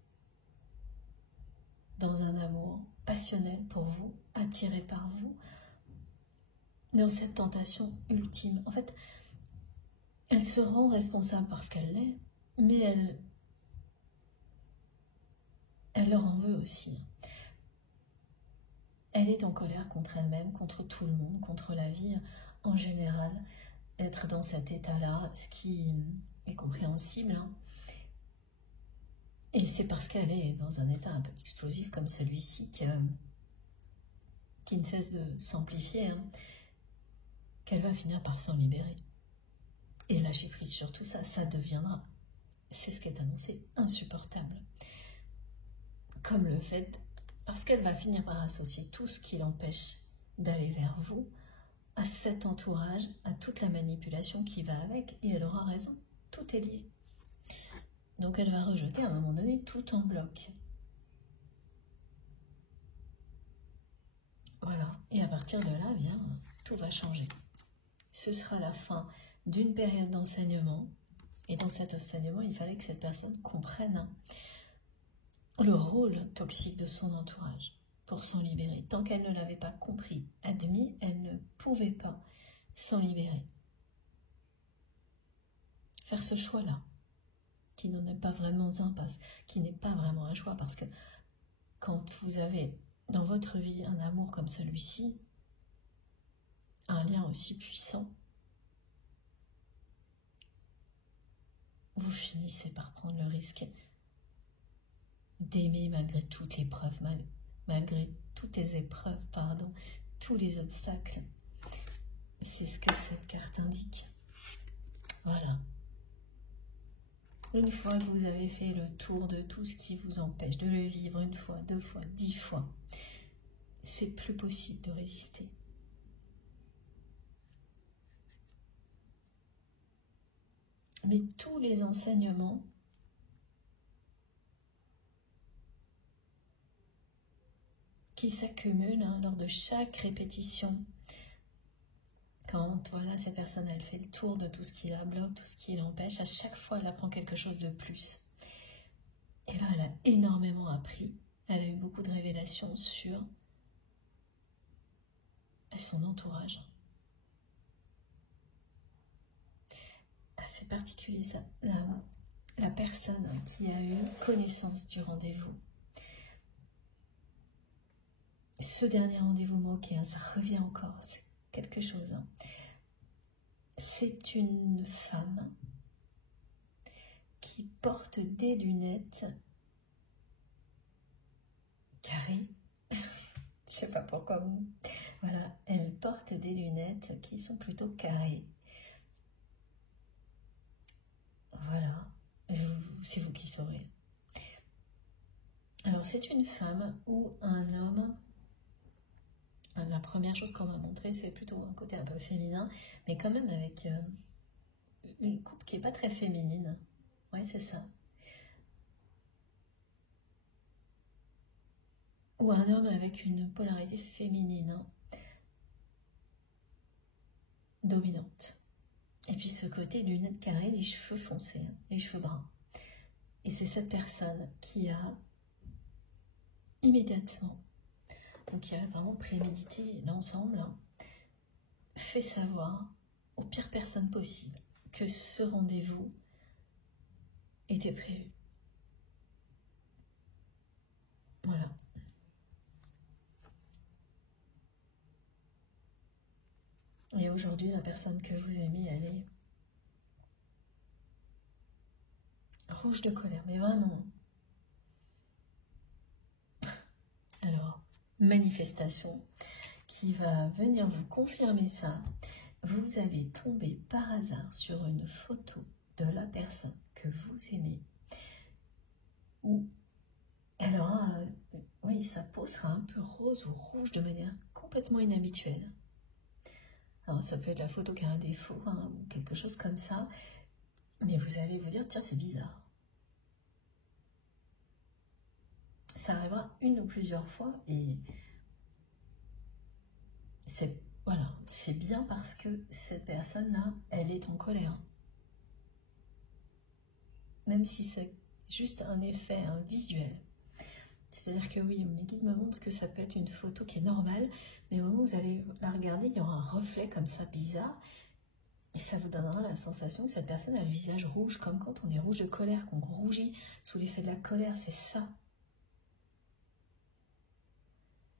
dans un amour passionnel pour vous, attiré par vous, dans cette tentation ultime. En fait, elle se rend responsable parce qu'elle l'est, mais elle leur en veut aussi. Elle est en colère contre elle-même, contre tout le monde, contre la vie en général, d'être dans cet état-là, ce qui est compréhensible. Hein. Et c'est parce qu'elle est dans un état un peu explosif comme celui-ci, qui ne cesse de s'amplifier, hein, qu'elle va finir par s'en libérer. Et lâcher prise sur tout ça, ça deviendra, c'est ce qui est annoncé, insupportable. Comme le fait, parce qu'elle va finir par associer tout ce qui l'empêche d'aller vers vous, à cet entourage, à toute la manipulation qui va avec, et elle aura raison, tout est lié. Donc elle va rejeter à un moment donné tout en bloc. Voilà, et à partir de là, bien, tout va changer. Ce sera la fin d'une période d'enseignement, et dans cet enseignement, il fallait que cette personne comprenne le rôle toxique de son entourage pour s'en libérer. Tant qu'elle ne l'avait pas compris, admis, elle ne pouvait pas s'en libérer. Faire ce choix-là, qui n'en est pas vraiment un, qui n'est pas vraiment un choix, parce que quand vous avez dans votre vie un amour comme celui-ci, un lien aussi puissant, vous finissez par prendre le risque d'aimer malgré toutes les épreuves, malgré toutes les épreuves, pardon, tous les obstacles. C'est ce que cette carte indique. Voilà. Une fois que vous avez fait le tour de tout ce qui vous empêche de le vivre, une fois, 2 fois, 10 fois, c'est plus possible de résister. Mais tous les enseignements qui s'accumulent lors de chaque répétition, quand voilà, cette personne elle fait le tour de tout ce qui la bloque, tout ce qui l'empêche, à chaque fois elle apprend quelque chose de plus. Et là elle a énormément appris, elle a eu beaucoup de révélations sur son entourage. C'est particulier ça, la personne qui a eu connaissance du rendez-vous. Ce dernier rendez-vous manqué, ça revient encore, c'est quelque chose. C'est une femme qui porte des lunettes carrées. Je sais pas pourquoi. Voilà, elle porte des lunettes qui sont plutôt carrées. Voilà, c'est vous qui saurez. Alors c'est une femme ou un homme. La première chose qu'on va montrer, c'est plutôt un côté un peu féminin, mais quand même avec une coupe qui n'est pas très féminine. Ouais, c'est ça. Ou un homme avec une polarité féminine, dominante. Et puis ce côté lunettes carrées, les cheveux foncés, les cheveux bruns. Et c'est cette personne qui a immédiatement, donc qui a vraiment prémédité l'ensemble, fait savoir aux pires personnes possibles que ce rendez-vous était prévu. Voilà. Et aujourd'hui, la personne que vous aimez, elle est rouge de colère, mais vraiment. Alors, manifestation qui va venir vous confirmer ça. Vous allez tomber par hasard sur une photo de la personne que vous aimez, où elle aura, oui, sa peau sera un peu rose ou rouge de manière complètement inhabituelle. Alors ça peut être la photo qui a un défaut, ou quelque chose comme ça, mais vous allez vous dire, tiens, c'est bizarre. Ça arrivera une ou plusieurs fois, et c'est voilà, c'est bien parce que cette personne-là, elle est en colère. Même si c'est juste un effet visuel. C'est-à-dire que oui, mes guides me montrent que ça peut être une photo qui est normale, mais au moment où vous allez la regarder, il y aura un reflet comme ça bizarre, et ça vous donnera la sensation que cette personne a le visage rouge, comme quand on est rouge de colère, qu'on rougit sous l'effet de la colère, c'est ça.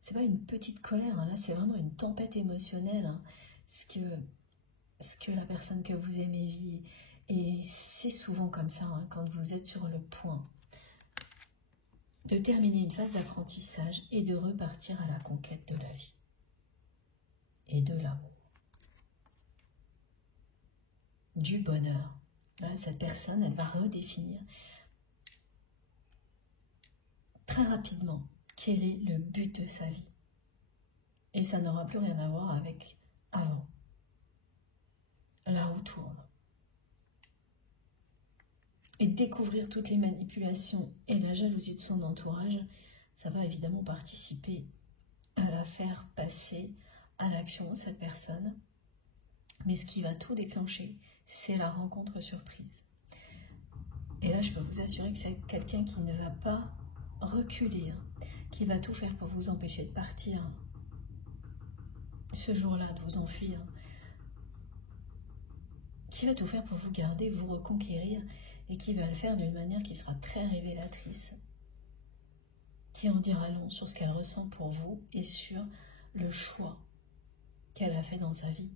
C'est pas une petite colère, là c'est vraiment une tempête émotionnelle, ce que la personne que vous aimez vit, et c'est souvent comme ça, quand vous êtes sur le point de terminer une phase d'apprentissage et de repartir à la conquête de la vie et de l'amour, du bonheur. Voilà, cette personne, elle va redéfinir très rapidement quel est le but de sa vie. Et ça n'aura plus rien à voir avec avant. La roue tourne. Et découvrir toutes les manipulations et la jalousie de son entourage, ça va évidemment participer à la faire passer à l'action, cette personne. Mais ce qui va tout déclencher, c'est la rencontre surprise. Et là, je peux vous assurer que c'est quelqu'un qui ne va pas reculer, qui va tout faire pour vous empêcher de partir ce jour-là, de vous enfuir, qui va tout faire pour vous garder, vous reconquérir, et qui va le faire d'une manière qui sera très révélatrice, qui en dira long sur ce qu'elle ressent pour vous et sur le choix qu'elle a fait dans sa vie.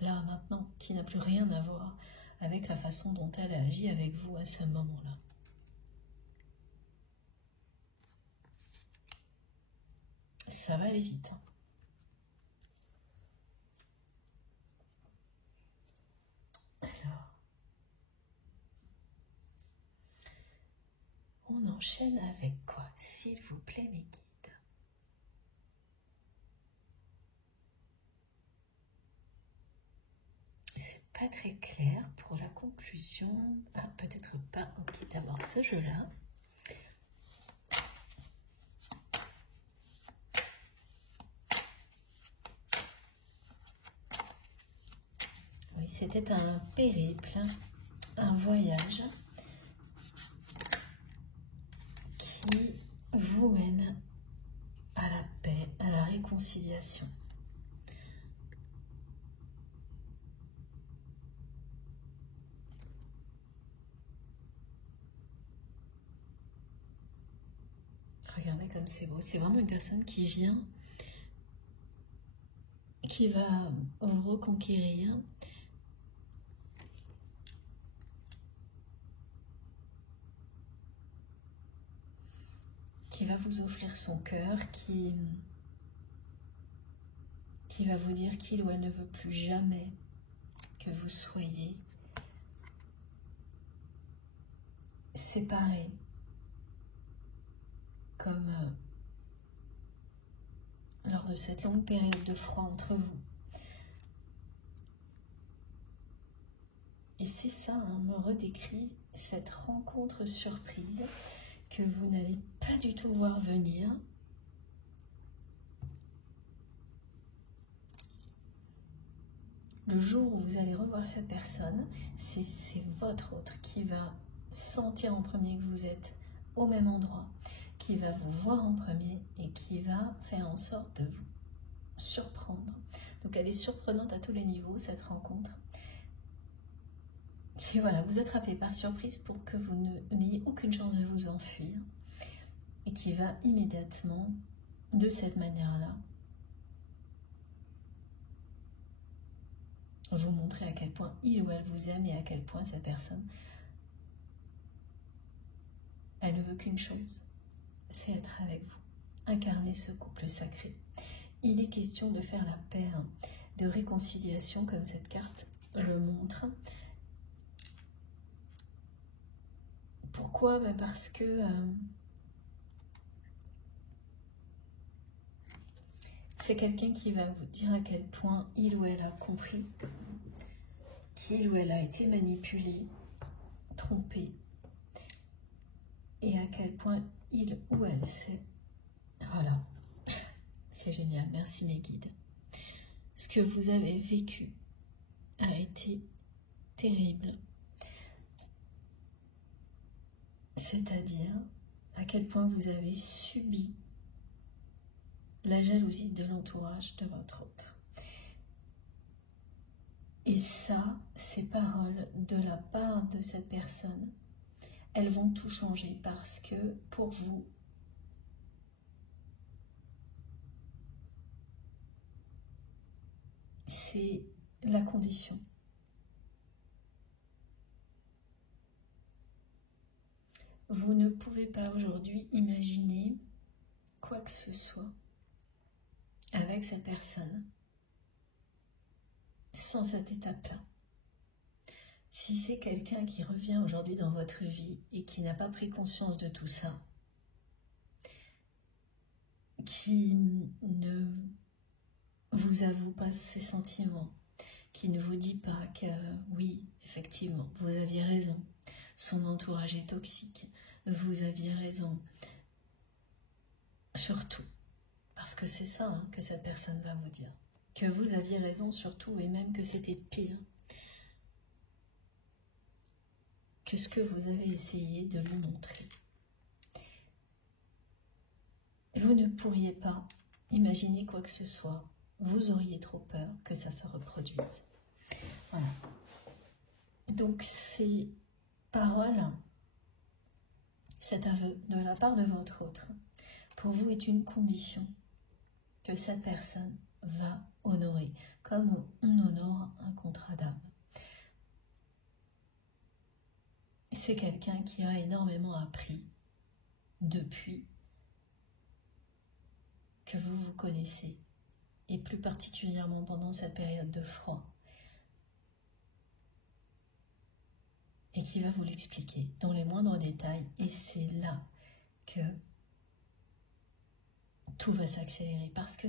Là, maintenant, qui n'a plus rien à voir avec la façon dont elle agit avec vous à ce moment-là. Ça va aller vite. Alors, on enchaîne avec quoi, s'il vous plaît, mes guides? C'est pas très clair pour la conclusion. Ah, peut-être pas. Ok, d'abord ce jeu-là. Oui, c'était un périple, un voyage qui vous mène à la paix, à la réconciliation. Regardez comme c'est beau. C'est vraiment une personne qui vient, qui va vous reconquérir, qui va vous offrir son cœur, qui va vous dire qu'il ou elle ne veut plus jamais que vous soyez séparés, comme lors de cette longue période de froid entre vous. Et c'est ça, me redécrit cette rencontre surprise que vous n'allez pas du tout voir venir. Le jour où vous allez revoir cette personne, c'est votre autre qui va sentir en premier que vous êtes au même endroit, qui va vous voir en premier et qui va faire en sorte de vous surprendre. Donc elle est surprenante à tous les niveaux, cette rencontre. Qui voilà, vous attrapez par surprise pour que vous n'ayez aucune chance de vous enfuir. Et qui va immédiatement, de cette manière-là, vous montrer à quel point il ou elle vous aime et à quel point cette personne, elle ne veut qu'une chose, c'est être avec vous, incarner ce couple sacré. Il est question de faire la paix, de réconciliation comme cette carte le montre. Pourquoi? Parce que c'est quelqu'un qui va vous dire à quel point il ou elle a compris, qu'il ou elle a été manipulé, trompé, et à quel point il ou elle sait. Voilà, c'est génial, merci mes guides. Ce que vous avez vécu a été terrible. C'est-à-dire à quel point vous avez subi la jalousie de l'entourage de votre autre. Et ça, ces paroles de la part de cette personne, elles vont tout changer parce que pour vous, c'est la condition. Vous ne pouvez pas aujourd'hui imaginer quoi que ce soit avec cette personne sans cette étape-là. Si c'est quelqu'un qui revient aujourd'hui dans votre vie et qui n'a pas pris conscience de tout ça, qui ne vous avoue pas ses sentiments, qui ne vous dit pas que oui, effectivement, vous aviez raison, son entourage est toxique, vous aviez raison, surtout, parce que c'est ça hein, que cette personne va vous dire, que vous aviez raison surtout, et même que c'était pire que ce que vous avez essayé de lui montrer. Vous ne pourriez pas imaginer quoi que ce soit, vous auriez trop peur que ça se reproduise. Voilà. Donc ces paroles, cet aveu de la part de votre autre, pour vous est une condition que cette personne va honorer, comme on honore un contrat d'âme. C'est quelqu'un qui a énormément appris depuis que vous vous connaissez, et plus particulièrement pendant cette période de froid, et qui va vous l'expliquer dans les moindres détails, et c'est là que tout va s'accélérer, parce que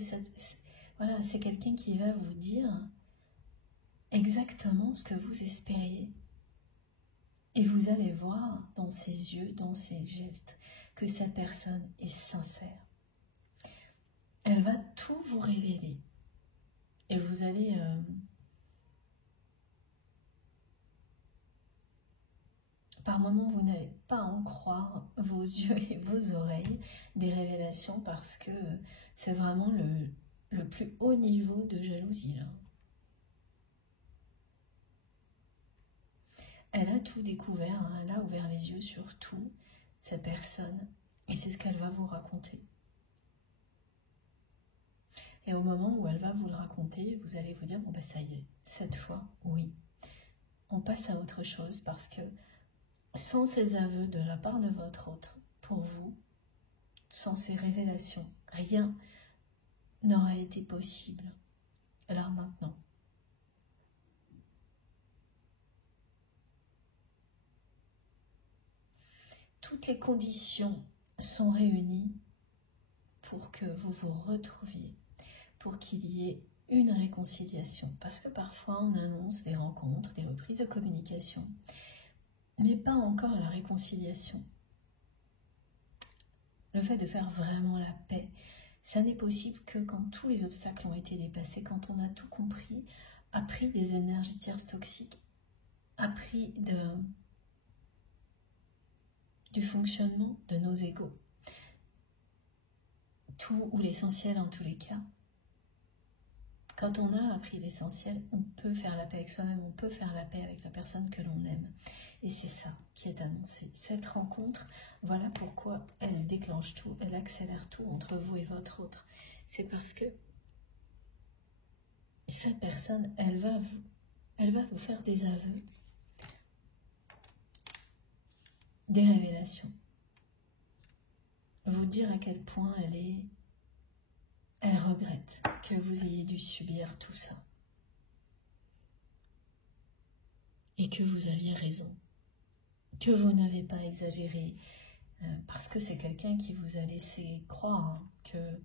voilà, c'est quelqu'un qui va vous dire exactement ce que vous espériez, et vous allez voir dans ses yeux, dans ses gestes, que cette personne est sincère. Elle va tout vous révéler, et vous allez par moments, vous n'allez pas en croire vos yeux et vos oreilles des révélations, parce que c'est vraiment le plus haut niveau de jalousie là. Elle a tout découvert, hein, elle a ouvert les yeux sur tout, cette personne, et c'est ce qu'elle va vous raconter. Et au moment où elle va vous le raconter, vous allez vous dire, bon ben ça y est, cette fois, oui, on passe à autre chose, parce que sans ces aveux de la part de votre autre, pour vous, sans ces révélations, rien n'aurait été possible. Alors maintenant, toutes les conditions sont réunies pour que vous vous retrouviez, pour qu'il y ait une réconciliation. Parce que parfois on annonce des rencontres, des reprises de communication, mais pas encore la réconciliation. Le fait de faire vraiment la paix, ça n'est possible que quand tous les obstacles ont été dépassés, quand on a tout compris, appris des énergies tierces toxiques, appris du fonctionnement de nos égos, tout ou l'essentiel en tous les cas. Quand on a appris l'essentiel, on peut faire la paix avec soi-même, on peut faire la paix avec la personne que l'on aime. Et c'est ça qui est annoncé. Cette rencontre, voilà pourquoi elle déclenche tout, elle accélère tout entre vous et votre autre. C'est parce que cette personne, elle va vous faire des aveux, des révélations. Vous dire à quel point elle regrette que vous ayez dû subir tout ça. Et que vous aviez raison. Que vous n'avez pas exagéré. Parce que c'est quelqu'un qui vous a laissé croire que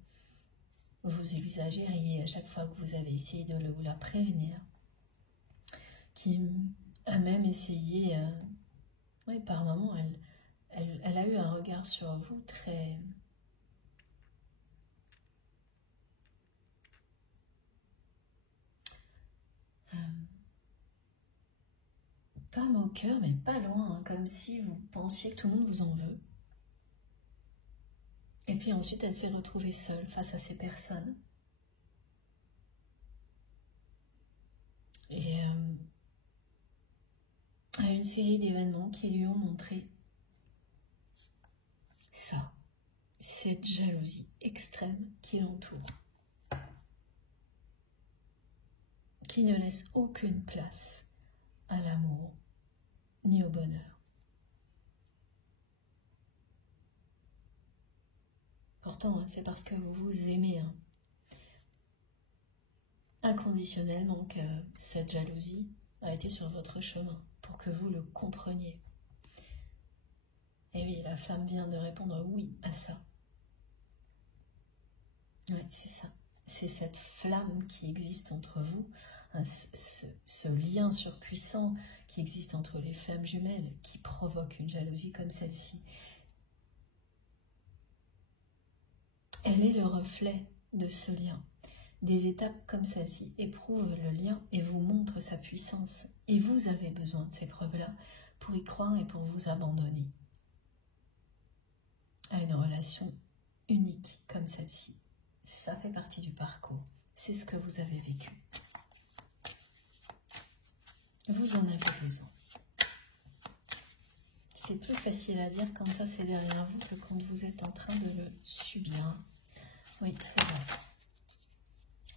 vous exagériez à chaque fois que vous avez essayé de la prévenir. Qui a même essayé... oui, par moments, elle a eu un regard sur vous très... pas moqueur, mais pas loin, hein, comme si vous pensiez que tout le monde vous en veut. Et puis ensuite, elle s'est retrouvée seule face à ces personnes. Et à une série d'événements qui lui ont montré ça, cette jalousie extrême qui l'entoure, qui ne laisse aucune place à l'amour ni au bonheur. Pourtant, hein, c'est parce que vous vous aimez inconditionnellement que cette jalousie a été sur votre chemin, pour que vous le compreniez. Et oui, la femme vient de répondre oui à ça. Oui, c'est ça. c'est cette flamme qui existe entre vous, hein, ce lien surpuissant qui existe entre les flammes jumelles qui provoque une jalousie comme celle-ci. Elle est le reflet de ce lien. Des étapes comme celle-ci éprouvent le lien et vous montrent sa puissance. Et vous avez besoin de ces preuves-là pour y croire et pour vous abandonner à une relation unique comme celle-ci. Ça fait partie du parcours. C'est ce que vous avez vécu. Vous en avez besoin. C'est plus facile à dire quand ça c'est derrière vous que quand vous êtes en train de le subir. Oui, c'est vrai.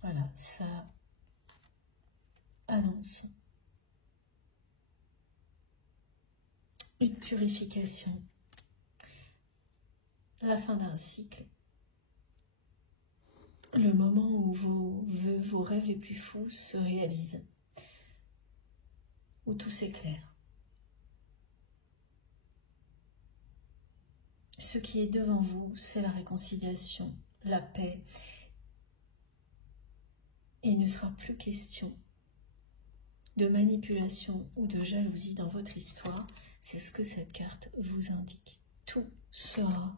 Voilà, ça annonce une purification, la fin d'un cycle, le moment où vos rêves les plus fous se réalisent, où tout s'éclaire. Ce qui est devant vous, c'est la réconciliation, la paix. Et il ne sera plus question de manipulation ou de jalousie dans votre histoire. C'est ce que cette carte vous indique. Tout sera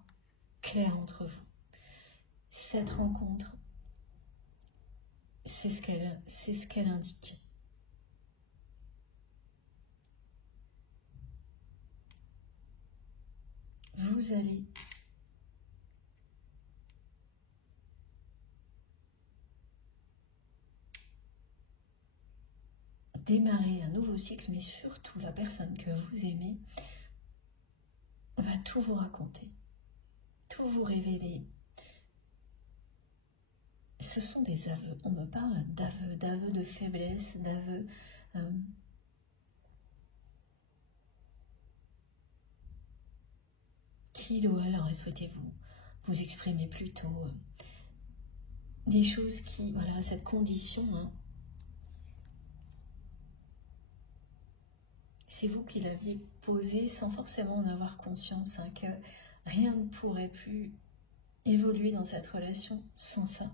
clair entre vous. Cette rencontre, c'est ce qu'elle indique. Vous allez démarrer un nouveau cycle, mais surtout la personne que vous aimez va tout vous raconter, tout vous révéler. Ce sont des aveux. On me parle d'aveux de faiblesse, d'aveux qu'il ou elle aurait souhaité vous exprimer plus tôt. Des choses qui, voilà, cette condition, hein, c'est vous qui l'aviez posée sans forcément en avoir conscience, hein, que rien ne pourrait plus évoluer dans cette relation sans ça.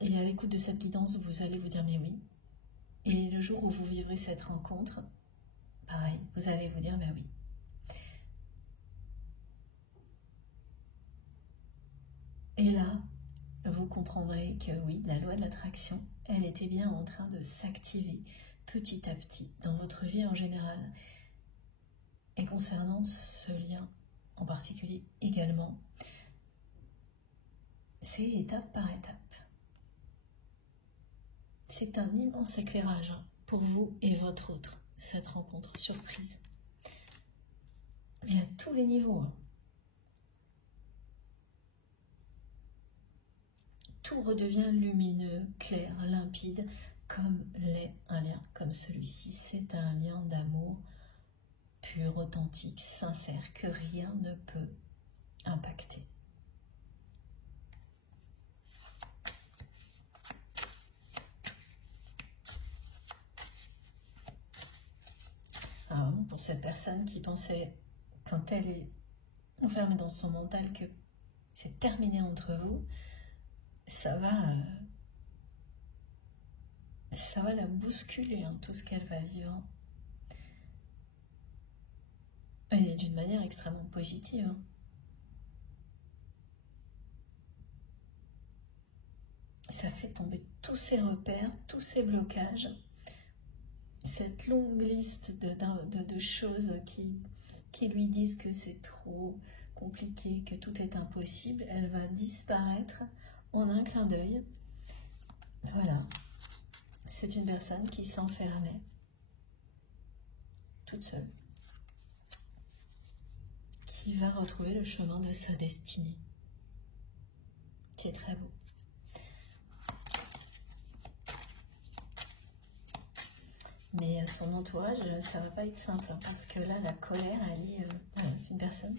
Et à l'écoute de cette guidance, vous allez vous dire mais oui. Et le jour où vous vivrez cette rencontre, pareil, vous allez vous dire mais oui. Et là, vous comprendrez que oui, la loi de l'attraction, elle était bien en train de s'activer petit à petit dans votre vie en général. Et concernant ce lien en particulier également, c'est étape par étape. C'est un immense éclairage pour vous et votre autre, cette rencontre surprise. Mais à tous les niveaux. Tout redevient lumineux, clair, limpide, comme l'est un lien comme celui-ci. C'est un lien d'amour pur, authentique, sincère, que rien ne peut impacter. Alors, pour cette personne qui pensait, quand elle est enfermée dans son mental, que c'est terminé entre vous, ça va la bousculer, hein, tout ce qu'elle va vivre. Et d'une manière extrêmement positive. Hein. Ça fait tomber tous ses repères, tous ses blocages. Cette longue liste de choses qui lui disent que c'est trop compliqué, que tout est impossible, elle va disparaître en un clin d'œil. Voilà. C'est une personne qui s'enfermait toute seule, qui va retrouver le chemin de sa destinée, qui est très beau. Mais son entourage, ça va pas être simple, hein, parce que là, la colère, elle est... voilà, c'est une personne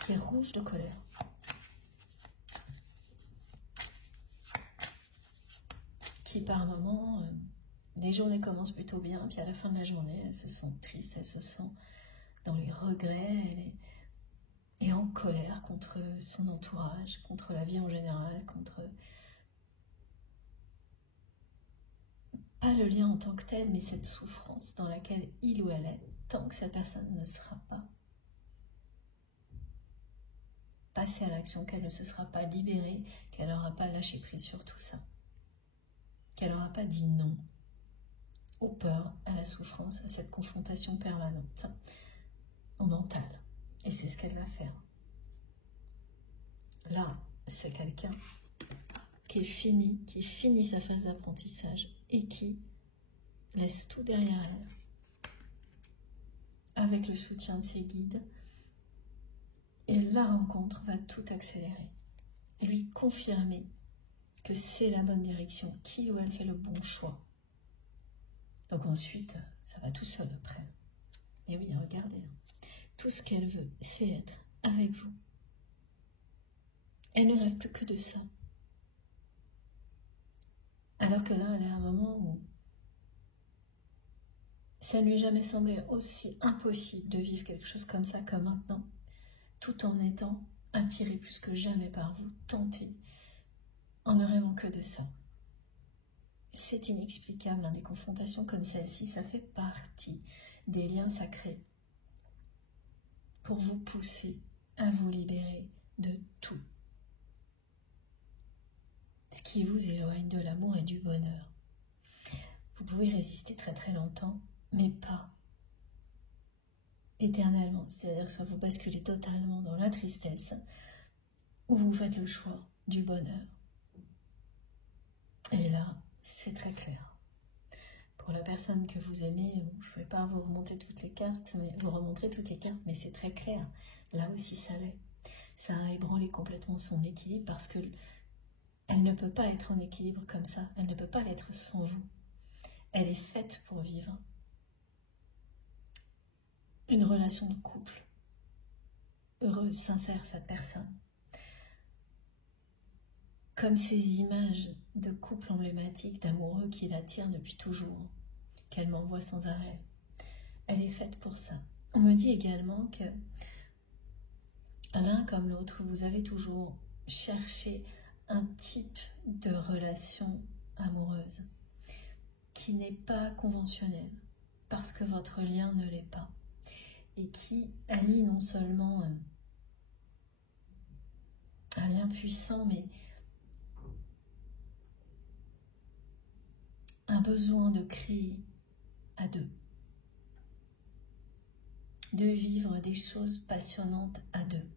qui est rouge de colère. Qui, par moments, les journées commencent plutôt bien, puis à la fin de la journée, elles se sentent tristes, elles se sentent dans les regrets, est en colère contre son entourage, contre la vie en général, contre pas le lien en tant que tel, mais cette souffrance dans laquelle il ou elle est, tant que cette personne ne sera pas passée à l'action, qu'elle ne se sera pas libérée, qu'elle n'aura pas lâché prise sur tout ça, qu'elle n'aura pas dit non aux peurs, à la souffrance, à cette confrontation permanente au mental. Et c'est ce qu'elle va faire. Là, c'est quelqu'un qui finit sa phase d'apprentissage et qui laisse tout derrière elle, avec le soutien de ses guides, et la rencontre va tout accélérer, lui confirmer que c'est la bonne direction, qu'il ou elle fait le bon choix. Donc ensuite, ça va tout seul après. Et oui, regardez, tout ce qu'elle veut, c'est être avec vous. Elle ne rêve plus que de ça. Alors que là, elle est à un moment où ça ne lui est jamais semblé aussi impossible de vivre quelque chose comme ça comme maintenant, tout en étant attirée plus que jamais par vous, tentée, en ne rêvant que de ça. C'est inexplicable, des confrontations comme celle-ci, ça fait partie des liens sacrés pour vous pousser à vous libérer de tout ce qui vous éloigne de l'amour et du bonheur. Vous pouvez résister très très longtemps, mais pas éternellement. C'est-à-dire soit vous basculez totalement dans la tristesse, ou vous faites le choix du bonheur. Et là, c'est très clair. Pour la personne que vous aimez, je ne vais pas vous remonter toutes les cartes, mais vous remontrer toutes les cartes, mais c'est très clair. Là aussi, ça l'est. Ça a ébranlé complètement son équilibre parce que elle ne peut pas être en équilibre comme ça. Elle ne peut pas l'être sans vous. Elle est faite pour vivre une relation de couple heureuse, sincère, cette personne. Comme ces images de couple emblématiques, d'amoureux qui l'attirent depuis toujours, qu'elle m'envoie sans arrêt. Elle est faite pour ça. On me dit également que l'un comme l'autre, vous avez toujours cherché un type de relation amoureuse qui n'est pas conventionnel, parce que votre lien ne l'est pas, et qui allie non seulement un lien puissant, mais un besoin de créer à deux, de vivre des choses passionnantes à deux,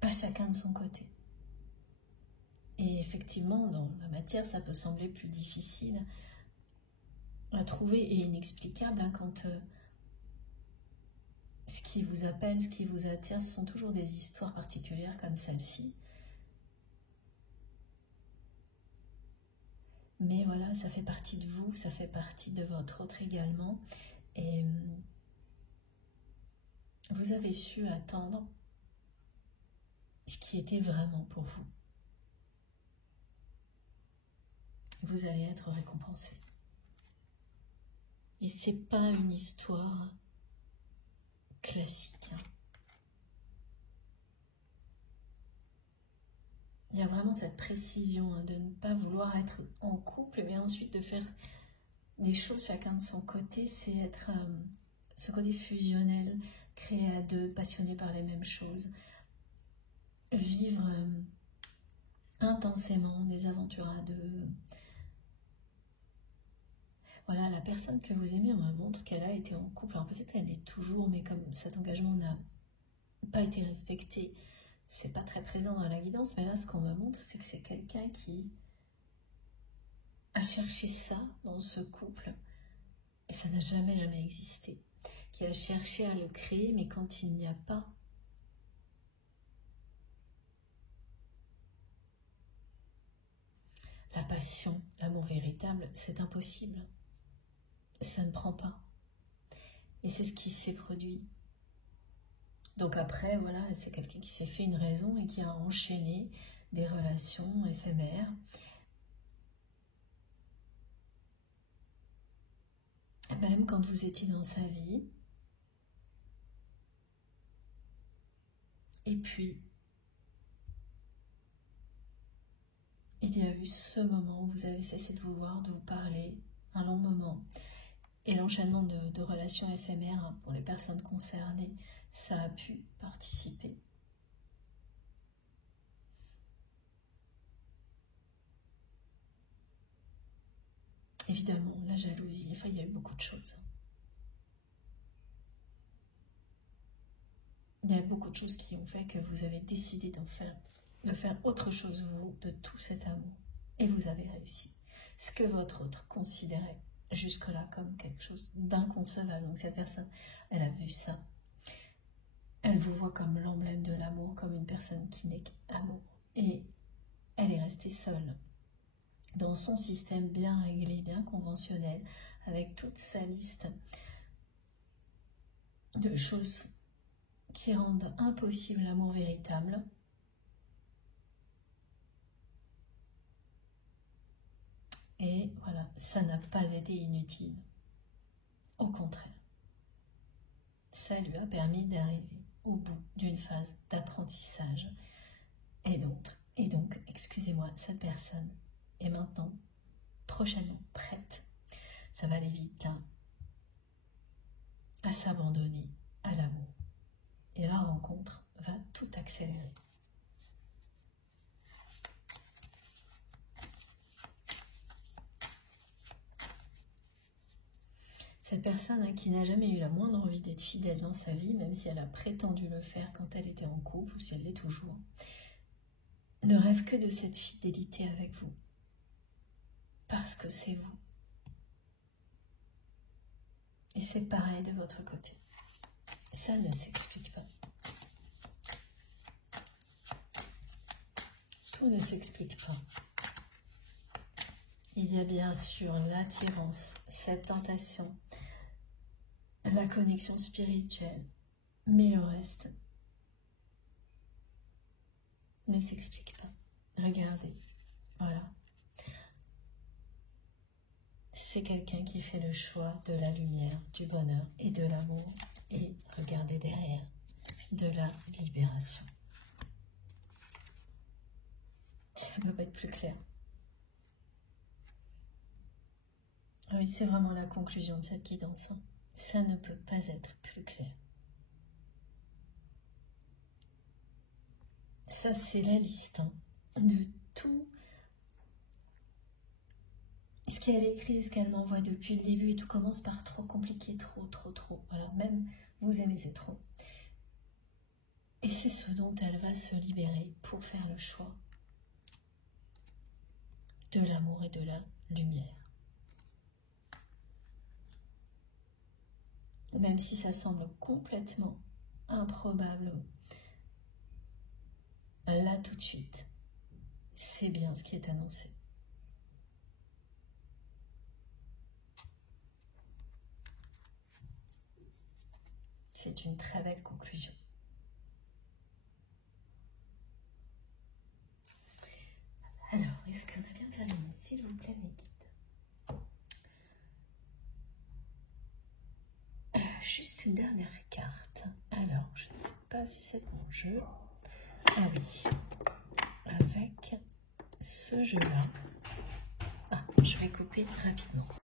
pas chacun de son côté. Et effectivement, dans la matière, ça peut sembler plus difficile à trouver et inexplicable quand ce qui vous appelle, ce qui vous attire, ce sont toujours des histoires particulières comme celle-ci. Mais voilà, ça fait partie de vous, ça fait partie de votre autre également. Et vous avez su attendre ce qui était vraiment pour vous. Vous allez être récompensé. Et c'est pas une histoire classique. Il y a vraiment cette précision de ne pas vouloir être en couple, mais ensuite de faire des choses chacun de son côté. C'est être ce côté fusionnel, créé à deux, passionné par les mêmes choses. Vivre intensément des aventures à deux. Voilà, la personne que vous aimez, on me montre qu'elle a été en couple. Alors peut-être qu'elle l'est toujours, mais comme cet engagement n'a pas été respecté, c'est pas très présent dans la guidance. Mais là, ce qu'on me montre, c'est que c'est quelqu'un qui a cherché ça dans ce couple, et ça n'a jamais existé. Qui a cherché à le créer, mais quand il n'y a pas la passion, l'amour véritable, c'est impossible. Ça ne prend pas. Et c'est ce qui s'est produit. Donc après, voilà, c'est quelqu'un qui s'est fait une raison et qui a enchaîné des relations éphémères. Même quand vous étiez dans sa vie, Et puis, il y a eu ce moment où vous avez cessé de vous voir, de vous parler, un long moment. Et l'enchaînement de relations éphémères pour les personnes concernées, ça a pu participer. Évidemment, la jalousie, enfin, il y a eu beaucoup de choses. Il y a beaucoup de choses qui ont fait que vous avez décidé de faire autre chose, vous, de tout cet amour. Et vous avez réussi. Ce que votre autre considérait jusque-là comme quelque chose d'inconcevable. Donc cette personne, elle a vu ça. Elle vous voit comme l'emblème de l'amour, comme une personne qui n'est qu'amour. Et elle est restée seule dans son système bien réglé, bien conventionnel, avec toute sa liste de choses qui rendent impossible l'amour véritable. Et voilà, ça n'a pas été inutile. Au contraire, ça lui a permis d'arriver au bout d'une phase d'apprentissage. Et donc, excusez-moi, cette personne est maintenant, prochainement prête, ça va aller vite, hein, à s'abandonner à l'amour. Et la rencontre va tout accélérer. Cette personne qui n'a jamais eu la moindre envie d'être fidèle dans sa vie, même si elle a prétendu le faire quand elle était en couple, ou si elle l'est toujours, ne rêve que de cette fidélité avec vous. Parce que c'est vous. Et c'est pareil de votre côté. Ça ne s'explique pas. Tout ne s'explique pas. Il y a bien sûr l'attirance, cette tentation, la connexion spirituelle, mais le reste ne s'explique pas. Regardez, voilà. C'est quelqu'un qui fait le choix de la lumière, du bonheur et de l'amour. Et regardez derrière, de la libération. Ça ne peut pas être plus clair. Oui, c'est vraiment la conclusion de cette guidance. Ça ne peut pas être plus clair. Ça, c'est la liste de tout ce qu'elle écrit, ce qu'elle m'envoie depuis le début. Et tout commence par trop compliqué, trop. Alors même, vous aimez, c'est trop. Et c'est ce dont elle va se libérer pour faire le choix de l'amour et de la lumière. Même si ça semble complètement improbable, là tout de suite, c'est bien ce qui est annoncé. C'est une très belle conclusion. Alors, est-ce qu'on a bien terminé, s'il vous plaît, mes guides? Juste une dernière carte. Alors, je ne sais pas si c'est mon jeu. Ah oui, avec ce jeu-là. Ah, je vais couper rapidement.